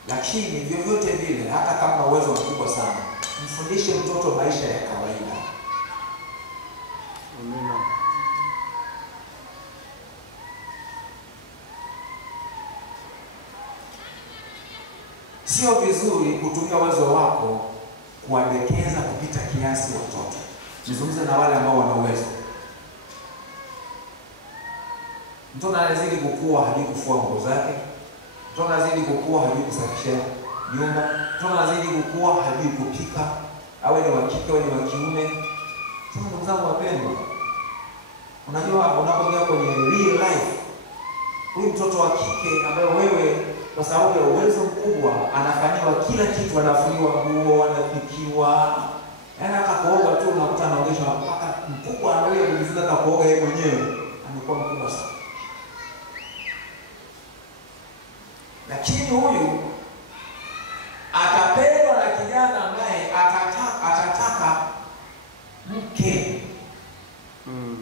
Lakini vyovyote vile, hata kama una uwezo mkubwa sana, mfundishe mtoto maisha ya kawaida. Amina. Sio vizuri kutumia uwezo wako kuwadekeza kupita kiasi watoto. Nizungumze na wale ambao wana uwezo. Mtoto anazidi kukua, hajui kufua nguo zake. Mtoto anazidi kukua, hajui kusafisha nyumba. Mtoto anazidi kukua, hajui kupika. Awe ni wa kike, awe ni wa kiume. Sasa ndugu zangu wapendwa, unajua unapoingia kwenye real life, huyu mtoto wa kike ambaye wewe kwa sababu ya uwezo mkubwa anafanyiwa kila kitu, anafuliwa nguo, anapikiwa. Yaani hata kuoga tu unakuta anaogeshwa mpaka mkubwa anaweza kujifunza hata kuoga yeye mwenyewe. Amekuwa mkubwa sana. Lakini huyu atapendwa na kijana ambaye atataka mke.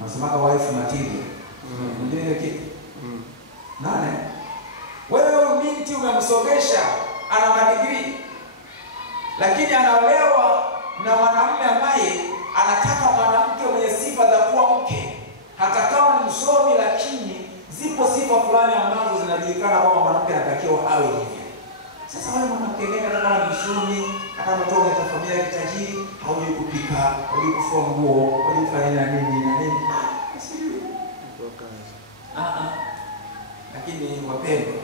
Nasemaka wife material. Ndio ile kitu. Nane. Wewe binti umemsogesha, ana madigrii. Lakini anaolewa na mwanamume ambaye anataka mwanamke mwenye sifa za kuwa mke. Hata kama ni msomi, lakini zipo sifa fulani ambazo zinajulikana kwamba mwanamke anatakiwa awe hivi. Sasa wale mwanamke gani hata kama ni msomi, hata mtoto wa familia ya kitajiri, hawajui kupika, hawajui kufua nguo, hawajui kufanya nini na nini. Lakini wapendwa,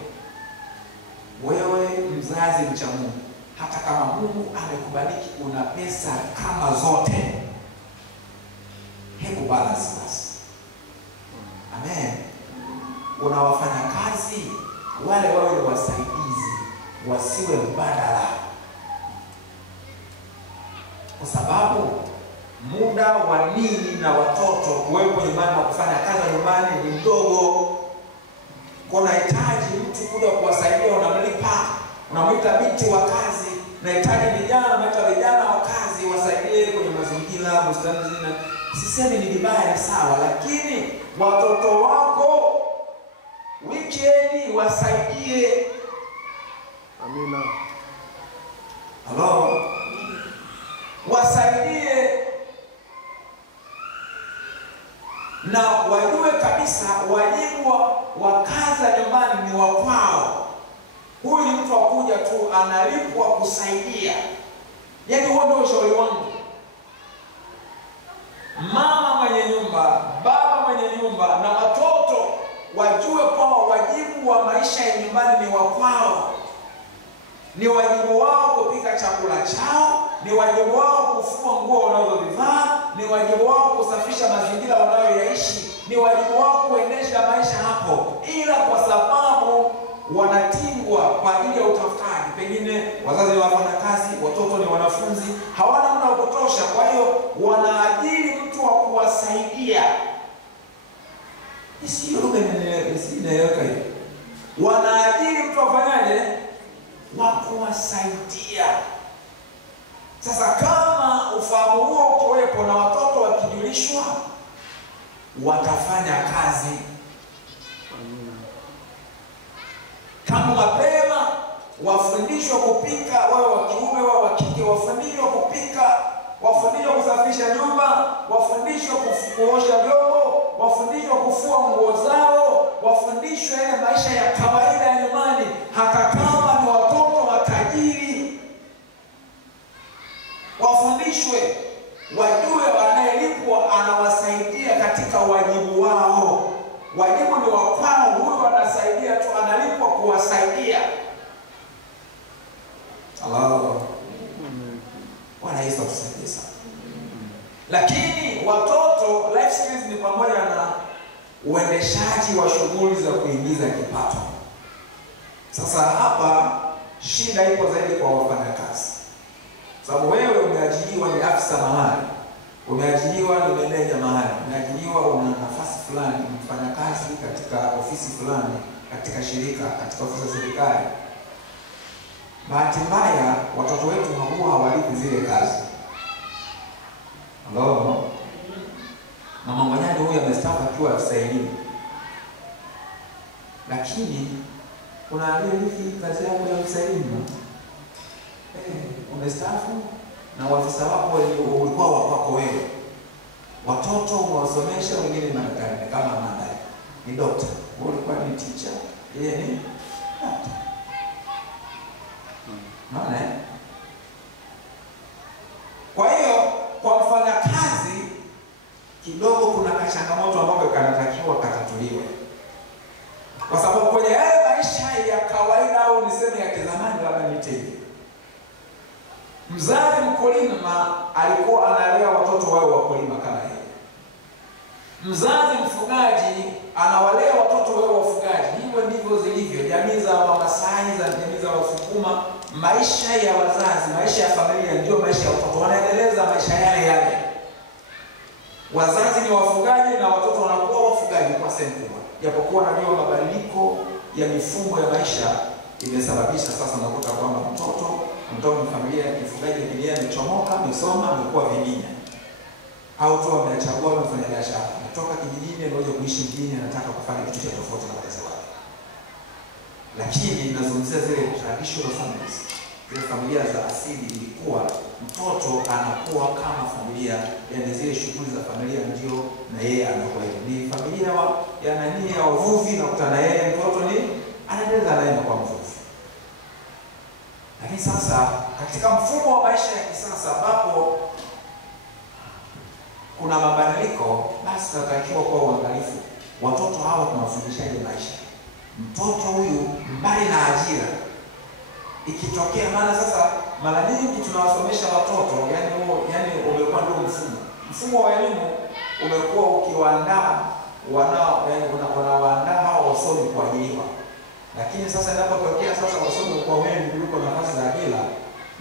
wewe mzazi mcha Mungu, hata kama Mungu amekubariki una pesa kama zote, hebu balance basi. Amen. Unawafanya kazi wale wawe wasaidizi, wasiwe mbadala. Kwa sababu muda wa nini na watoto kuwepo nyumbani wa kufanya kazi nyumbani ni mdogo. Kuna hitaji mtu kuja kuwasaidia, unamlipa, unamwita binti wa kazi, nahitaji vijana, unamwita vijana wa kazi wasaidie kwenye mazingira, bustani zina. Sisemi ni vibaya, ni sawa, lakini watoto wako weekend wasaidie. Amina. Hello. Wasaidie. Na wajue kabisa wajibu wa kazi nyumbani ni wa kwao. Huyu ni mtu akuja tu analipwa kusaidia. Yaani huo ndio ushauri wangu. Mama mwenye nyumba, baba mwenye nyumba na watoto wajue kwamba wajibu wa maisha ya nyumbani ni wa kwao. Ni wajibu wao kupika chakula chao, ni wajibu wao kufua nguo wanazovivaa, ni wajibu wao kusafisha mazingira wanayoyaishi, ni wajibu wao kuendesha maisha hapo. Ila kwa sababu wanatingwa kwa ajili ya utafutaji, pengine wazazi ni wafanyakazi, watoto ni wanafunzi, hawana muda wa kutosha, kwa hiyo wanaajiri mtu wa kuwasaidia. Sio lugha inaeleweka hiyo. Wanaajiri mtu afanyaje? Wa kuwasaidia. Sasa kama ufahamu huo ukiwepo na watoto wakijulishwa, watafanya kazi. Kama mapema wafundishwa kupika, wao wa kiume wao wa kike, wafundishwa kupika, wafundishwa kusafisha nyumba, wafundishwa kuosha vyombo, wafundishwa kufua nguo zao, wafundishwe ile maisha ya kawaida ya nyumbani, hata kama ni watoto watajiri. Wafundishwe, wajue anayelipwa anawasaidia katika wajibu wao. Wajibu ni wa kwao, huyo anasaidia tu, analipwa kuwasaidia. Allah. Bwana Yesu atusaidie sana. Lakini watoto life skills ni pamoja na uendeshaji wa shughuli za kuingiza kipato. Sasa hapa shida ipo zaidi kwa wafanyakazi. Sababu wewe umeajiriwa ni afisa mahali. Umeajiriwa ni meneja mahali, umeajiriwa una nafasi fulani, mfanya kazi katika ofisi fulani, katika shirika, katika ofisi za serikali. Bahati mbaya watoto wetu huwa hawalipi zile kazi. Hello. Mama Mwanyani huyu amestaafu akiwa afisa elimu. Lakini kuna aliyerithi kazi yako ya afisa elimu. Umestaafu na afisa wako ulikuwa wako wewe. Watoto unawasomesha, wengine madaktari kama mandari. Ni doctor. Wewe ulikuwa ni teacher, yeye ni doctor. Naona? Kwa hiyo kwa mfanyakazi kidogo kuna changamoto ambayo kanatakiwa katatuliwe. Kwa sababu kwenye haya maisha ya kawaida au niseme ya kizamani labda nitende. Mzazi mkulima alikuwa analea watoto wao wakulima kama hivi. Mzazi mfugaji anawalea watoto wao wafugaji. Hivyo ndivyo zilivyo jamii za Wamasai, za jamii za Wasukuma. Maisha ya wazazi, maisha ya familia ndio maisha ya watoto. Wanaendeleza maisha yale yale. Wazazi ni wafugaji na watoto wanakuwa wafugaji kwa sehemu kubwa. Japokuwa najua mabadiliko ya mifumo ya maisha imesababisha sasa unakuta kwamba mtoto ni familia ya kifugaji, lakini yeye amechomoka, amesoma, amekuwa vijijini. Au tu amechagua kufanya biashara. Anatoka kijijini anakuja kuishi mjini, anataka kufanya kitu cha tofauti na wazazi wake. Lakini nazungumzia zile traditional families. Zile familia za asili ilikuwa mtoto anakuwa kama familia, yani zile shughuli za familia ndio na yeye anakuwa. Ni familia ya nani ya wavuvi, na kutana yeye mtoto ni anaendeleza naye kwa mvuvi. Lakini sasa katika mfumo wa maisha ya kisasa ambapo kuna mabadiliko, basi tunatakiwa kuwa uangalifu. Watoto hawa tunawafundishaje maisha? Mtoto huyu mbali na ajira ikitokea, maana sasa mara nyingi tunawasomesha watoto, yani umekuwa ndio mfumo wa elimu umekuwa ukiwaandaa wanawaandaa hao wasomi kwa ajiliwa. Lakini sasa inapotokea sasa wasomi kwa wengi kuliko nafasi za ajira,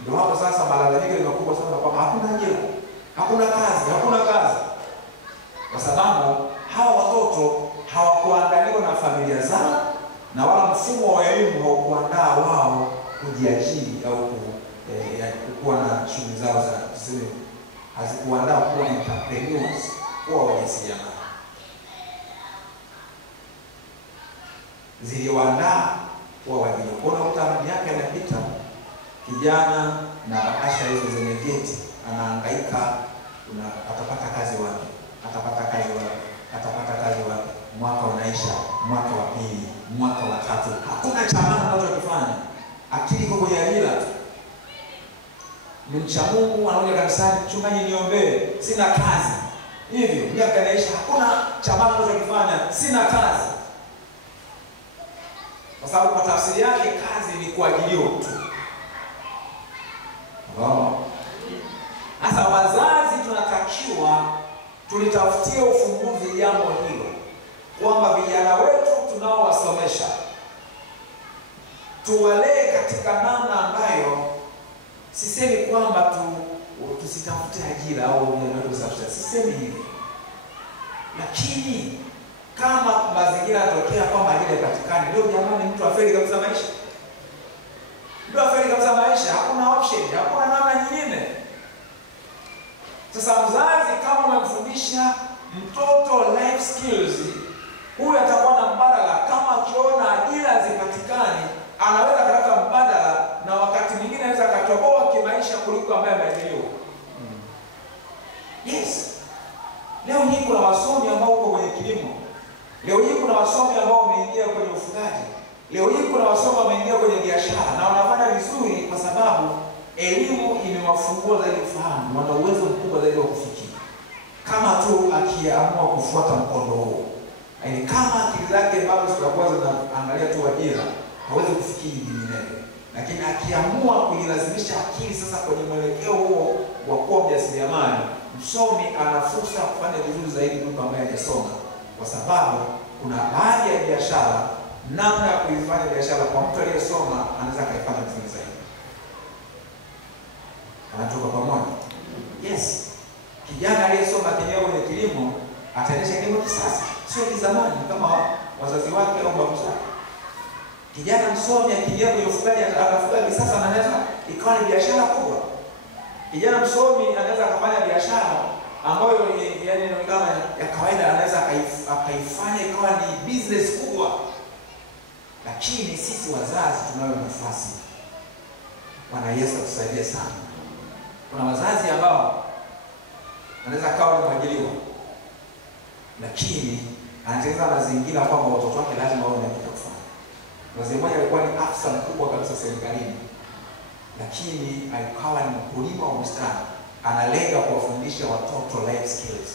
ndio hapo sasa malalamiko ni makubwa sana kwamba hakuna ajira, hakuna kazi. Kwa sababu hawa watoto hawakuandaliwa na familia zao, na wala mfumo wa elimu haukuandaa wao kujiajiri au kuwa na shughuli zao za tuseme, hazikuandaa kuwa entrepreneurs, kuwa wajasiriamali. Ziliwaandaa kuwa wajili. Kuna utamani yake anapita kijana na bahasha hizo zenye vyeti, anahangaika, atapata kazi wapi? Atapata kazi wapi? Mwaka unaisha, mwaka wa pili, mwaka wa tatu, hakuna cha maana anachokifanya. Akili iko kwenye ajira tu. Ni mcha Mungu, anakuja kanisani, mchungaji niombee, sina kazi. Hivyo miaka inaisha, hakuna cha maana anachokifanya, sina kazi. Kwa sababu kwa tafsiri yake kazi ni kuajiriwa tu. Sasa wazazi tunatakiwa tulitafutie ufumbuzi jambo hilo, kwamba vijana wetu tunaowasomesha tuwalee katika namna ambayo, sisemi kwamba tusitafute ajira au kusafisha, sisemi hivi. Lakini kama mazingira yanatokea kwamba ajira ipatikane, leo jamani mtu afeli kabisa maisha. Hakuna option, hakuna namna nyingine. Sasa mzazi kama unamfundisha mtoto life skills, huyu atakuwa na mbadala. Kama akiona ajira zipatikani, anaweza kupata mbadala, na wakati mwingine anaweza katoboa kimaisha kuliko ambaye ameajiriwa. Yes. Leo hii kuna wasomi ambao uko kwenye kilimo. Leo hii kuna wasomi ambao wameingia kwenye ufugaji. Leo hii kuna wasomi wameingia kwenye biashara na wanafanya vizuri kwa sababu elimu imewafungua zaidi ufahamu, wana uwezo mkubwa zaidi wa kufikiri. Kama tu akiamua kufuata mkondo huo. Yaani kama akili zake bado zitakuwa zinaangalia tu ajira, hawezi kufikiri vinginevyo. Lakini akiamua kuilazimisha akili sasa kwenye mwelekeo huo wa kuwa mjasiriamali, msomi ana fursa ya kufanya vizuri zaidi kuliko ambaye hajasoma. Kwa sababu kuna baadhi ya biashara, namna ya kuifanya biashara kwa mtu aliyesoma anaweza kaifanya vizuri zaidi. Anatoka pamoja. Yes. Kijana aliyesoma akiingia kwenye kilimo ataendesha kilimo kisasa, sio kizamani kama wazazi wake au babu zake. Kijana msomi akiingia kwenye ufugaji atafuga kisasa na anaweza ikawa ni biashara kubwa. Kijana msomi anaweza kufanya biashara ambayo yani kama ya kawaida, anaweza akaifanya ikawa ni business kubwa. Lakini sisi wazazi tunayo nafasi. Bwana Yesu atusaidie sana. Kuna wazazi ambao anaweza kawa ni mwajiriwa, lakini anatengeneza mazingira kwamba watoto wake lazima wawe na kitu kufanya. Mzee mmoja alikuwa ni afisa mkubwa kabisa serikalini, lakini alikuwa ni mkulima wa bustani, analenga kuwafundisha watoto life skills,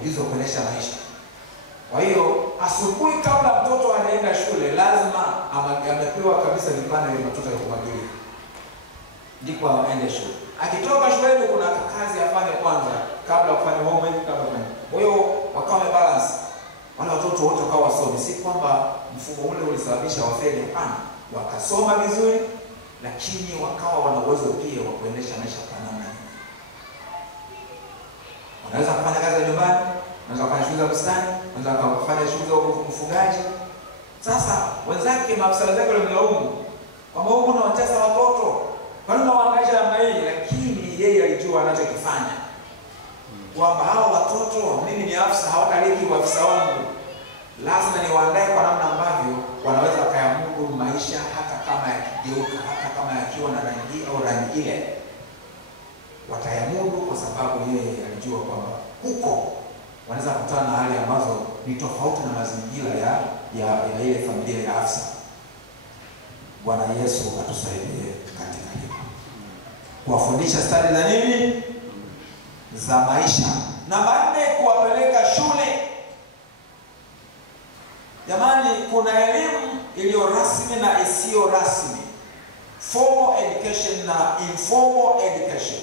ujuzi wa kuendesha maisha. Kwa hiyo asubuhi kabla mtoto anaenda shule lazima amepewa kabisa vipande vya mtoto ya kumwagilia, ndipo aende shule. Akitoka shuleni kuna kazi afanye kwanza kabla kufanya homework kabla kufanya. Kwa hiyo wakawa balance. Wale watoto wote wakawa wasomi, si kwamba mfumo ule ulisababisha wafeli, hapana. Wakasoma vizuri, lakini wakawa wana uwezo pia wa kuendesha maisha kwa namna hii. Wanaweza kufanya kazi za nyumbani, wanaweza kufanya shughuli za bustani, wanaweza kufanya shughuli za ufugaji. Sasa wenzake, maafisa wenzake walimlaumu kwamba huko unawatesa watoto, kwa nini unawaangaisha namna hii? Lakini yeye alijua anachokifanya, kwamba hao watoto, mimi ni afisa, hawataliki uafisa wangu, lazima niwaandae kwa namna ambavyo wanaweza kayamudu maisha, hata kama yakigeuka, hata kama yakiwa na rangi au rangi ile, watayamudu, kwa sababu yeye alijua kwamba huko wanaweza kukutana na hali ambazo ni tofauti na mazingira ya ile familia ya afisa. Bwana Yesu atusaidie katika hilo. Kuwafundisha stadi za nini? Za maisha. Namba 4, kuwapeleka shule. Jamani, kuna elimu iliyo rasmi na isiyo rasmi, formal education na informal education.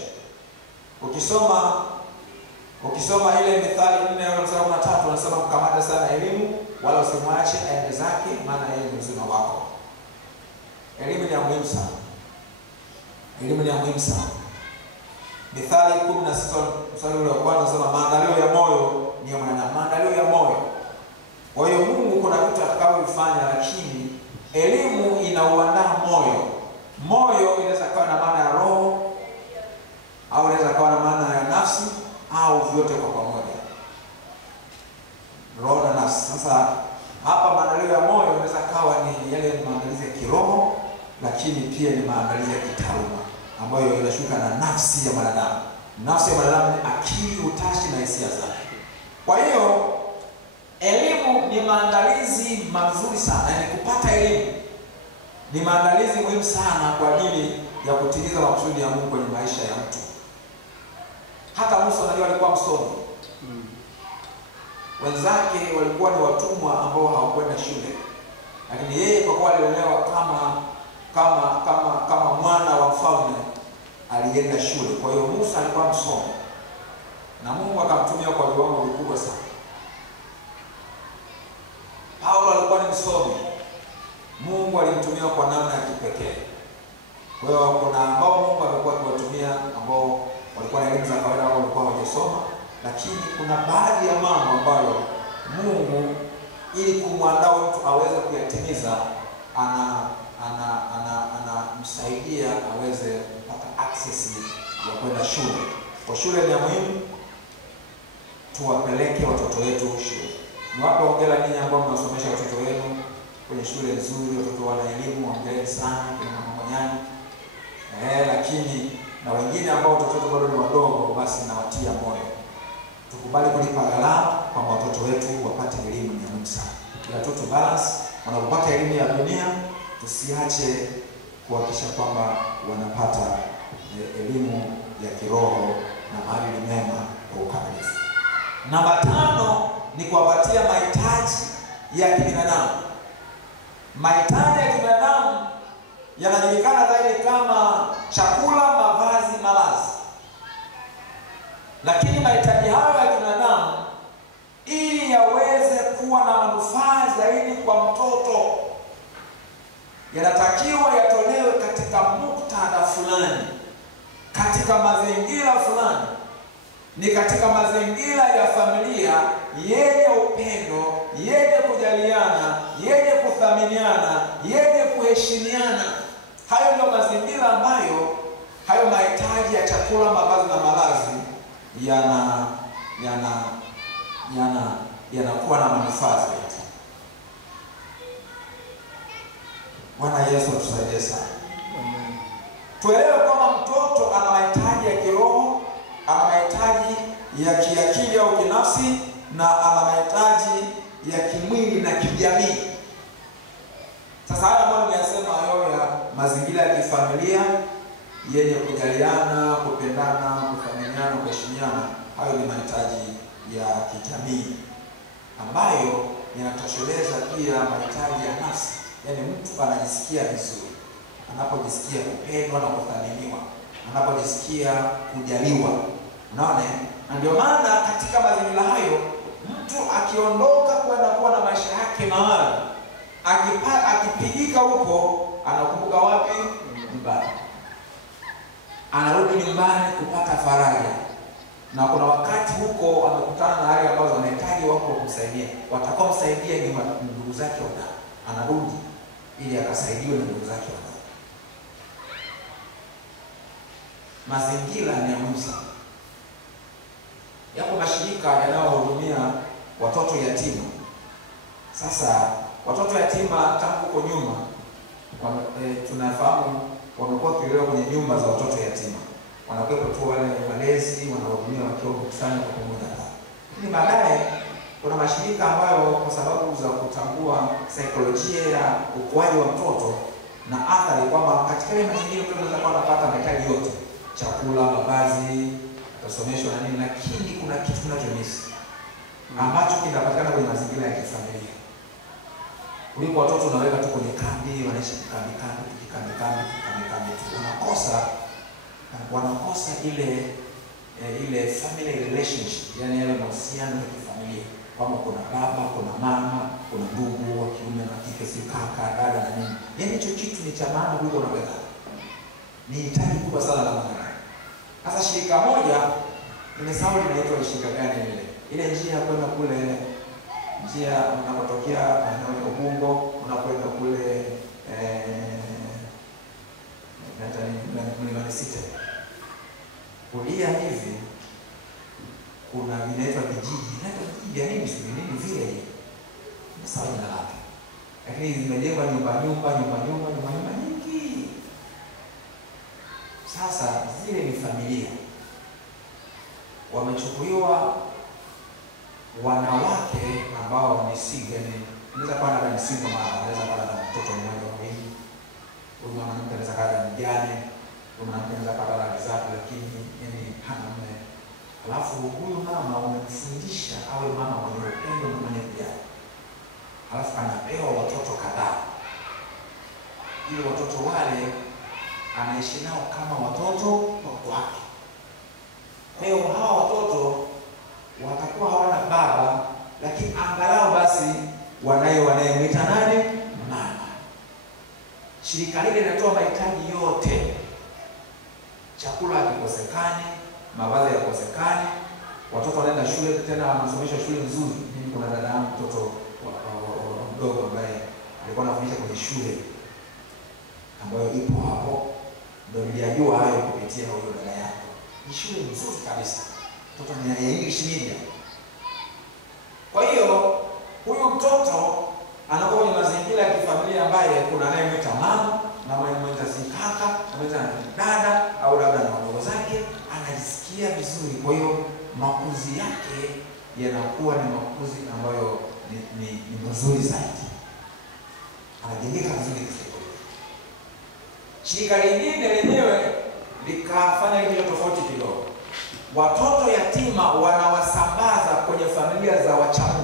Ukisoma ile Mithali 4:3 unasema kukamata sana elimu, wala usimwache aende zake, maana yeye ni uzima wako. Elimu ni muhimu sana. Elimu ni muhimu sana. Mithali 16:1 unasema maandalio ya moyo ni ya mwanadamu, maandalio ya moyo. Kwa hiyo Mungu kuna vitu atakavyofanya, lakini elimu inauandaa moyo. Moyo inaweza kuwa na maana ya roho, au inaweza kuwa na maana ya nafsi, au vyote kwa pamoja, roho na nafsi. Sasa hapa maandalio ya moyo inaweza kawa ni yale maandalizi ya kiroho, lakini pia ni maandalizi ya kitaaluma ambayo inashuka na nafsi ya mwanadamu. Nafsi ya mwanadamu ni akili, utashi na hisia zake. Kwa hiyo elimu ni maandalizi mazuri sana. Yaani kupata elimu ni maandalizi muhimu sana kwa ajili ya kutimiza makusudi ya Mungu kwenye maisha ya mtu. Hata Musa unajua alikuwa msomi. Wenzake walikuwa ni watumwa ambao hawakwenda shule. Lakini yeye kwa kuwa alilelewa kama mwana wa mfalme, alienda shule. Kwa hiyo Musa alikuwa msomi, na Mungu akamtumia kwa viwango vikubwa sana. Paulo alikuwa ni msomi, Mungu alimtumia kwa namna ya kipekee. Kwa hiyo kuna ambao Mungu alikuwa akiwatumia ambao walikuwa na elimu za kawaida, au walikuwa hawajasoma, lakini kuna baadhi ya mambo ambayo Mungu ili kumwandaa mtu aweze kuyatimiza anamsaidia aweze kupata access ya kwenda shule. Kwa shule ni muhimu, tuwapeleke watoto wetu shule. Niwape hongera ninyi ambao mnasomesha watoto wenu kwenye shule nzuri, watoto wana elimu, hongereni sana kwa mambo yanyu. Lakini na wengine ambao watoto wetu bado ni wadogo, basi nawatia moyo. Tukubali kulipa gharama kwa watoto wetu wapate elimu, ni muhimu sana. Ila tu balance, wanapopata elimu ya dunia, tusiache kuhakikisha kwamba wanapata elimu ya kiroho na maadili mema kwa ukamilifu. Namba 5 ni kuwapatia mahitaji ya kibinadamu. Mahitaji ya kibinadamu yanajulikana zaidi kama chakula, mavazi, malazi. Lakini mahitaji hayo ya kibinadamu, ili yaweze kuwa na manufaa zaidi kwa mtoto, yanatakiwa yatolewe katika muktadha fulani, katika mazingira fulani, ni katika mazingira ya familia yenye upendo, yenye kujaliana, yenye kuthaminiana, yenye kuheshimiana. Hayo ndio mazingira ambayo hayo mahitaji ya chakula, mavazi na malazi yanakuwa na manufaa zaidi. Bwana Yesu atusaidie sana. Amen. Tuelewe kwamba mtoto ana mahitaji ya kiroho, ana mahitaji ya kiakili au kinafsi, na ana mahitaji ya kimwili na kijamii. Sasa haya ambayo nimeyasema, hayo ya mazingira ya kifamilia yenye kujaliana, kupendana, kuthaminiana, kuheshimiana, hayo ni mahitaji ya kijamii ambayo yanatosheleza pia mahitaji ya nafsi. Yaani mtu anajisikia vizuri anapojisikia kupendwa na kuthaminiwa, anapojisikia kujaliwa. Unaona? Na ndio maana katika mazingira hayo mtu akiondoka kwenda kuwa na maisha yake mahali, akipigika huko, anakumbuka wapi? Nyumbani. Anarudi nyumbani kupata faraja. Na kuna wakati huko amekutana na hali ambazo wanahitaji wako kumsaidia. Watakao msaidia ni ndugu zake wana. Anarudi ili akasaidiwe na ndugu zake wana. Mazingira ni ya muhimu sana. Yapo mashirika yanayohudumia watoto yatima. Sasa watoto yatima tangu huko nyuma tunafahamu wamekuwa kilelewa kwenye nyumba za watoto yatima. Wanakuwa tu wale walezi wanahudumia wakiwa kusanya kwa pamoja. Lakini baadaye kuna mashirika ambayo kwa sababu za kutambua saikolojia ya ukuaji wa mtoto na athari kwamba katika ile mazingira mtoto anaweza kuwa anapata mahitaji yote, chakula, mavazi, atasomeshwa na nini, lakini kuna kitu kinachomisi ambacho kinapatikana kwenye mazingira ya kifamilia. Kuliko watoto unaweka tu kwenye kambi, wanaishi kambi wanakosa ile family relationship, yani yale mahusiano ya kifamilia, kama kuna baba, kuna mama, kuna ndugu wa kiume na kike, si kaka, dada na nini. Yaani hicho kitu ni cha maana kuliko unaweka. Ni hitaji kubwa sana la maana. Sasa shirika moja nimesahau linaitwa shirika gani ile njia kwenda kule, njia unapotokea maeneo ya Ubungo unakwenda kule Mlimani City. Kulia hivi kuna vinaitwa vijiji. Inaitwa vijiji ya nini? Sio nini vile hivi. Sawa jina lake. Lakini zimejengwa nyumba nyingi. Sasa zile ni familia. Wamechukuliwa wanawake ambao ni single, unaweza kuwa na single mama, unaweza kuwa na mtoto mmoja au mbili. Huyu mwanamke anaweza kuwa na mjane, huyu mwanamke anaweza kuwa na riziki lakini yani hana mume. Alafu huyu mama umemfundisha awe mama mwenye upendo na mwenye kujali. Alafu anapewa watoto kadhaa. Ili watoto wale anaishi nao kama watoto wake. Kwa hiyo hawa watoto watakuwa hawana baba, lakini angalau basi wanayemwita nani? Mama. Shirika lile linatoa mahitaji yote. Chakula hakikosekani, mavazi yakosekani, watoto wanaenda shule, tena wanasomeshwa shule nzuri. Mimi kuna dada yangu mtoto mdogo ambaye alikuwa anafundisha kwenye shule ambayo ipo hapo, ndio nilijua hayo kupitia huyo dada yako. Ni shule nzuri kabisa. Mtoto ni English medium. Kwa hiyo huyu mtoto anakuwa kwenye mazingira ya kifamilia ambaye kuna anayemwita mama na anayemwita kaka, anamwita dada au labda na wadogo zake, anajisikia vizuri. Kwa hiyo makuzi yake yanakuwa ni makuzi ambayo ni mazuri zaidi. Anajengeka vizuri kisaikolojia. Shirika lingine lenyewe likafanya kitu tofauti kidogo. Watoto yatima wanawasambaza kwenye familia za wachamungu.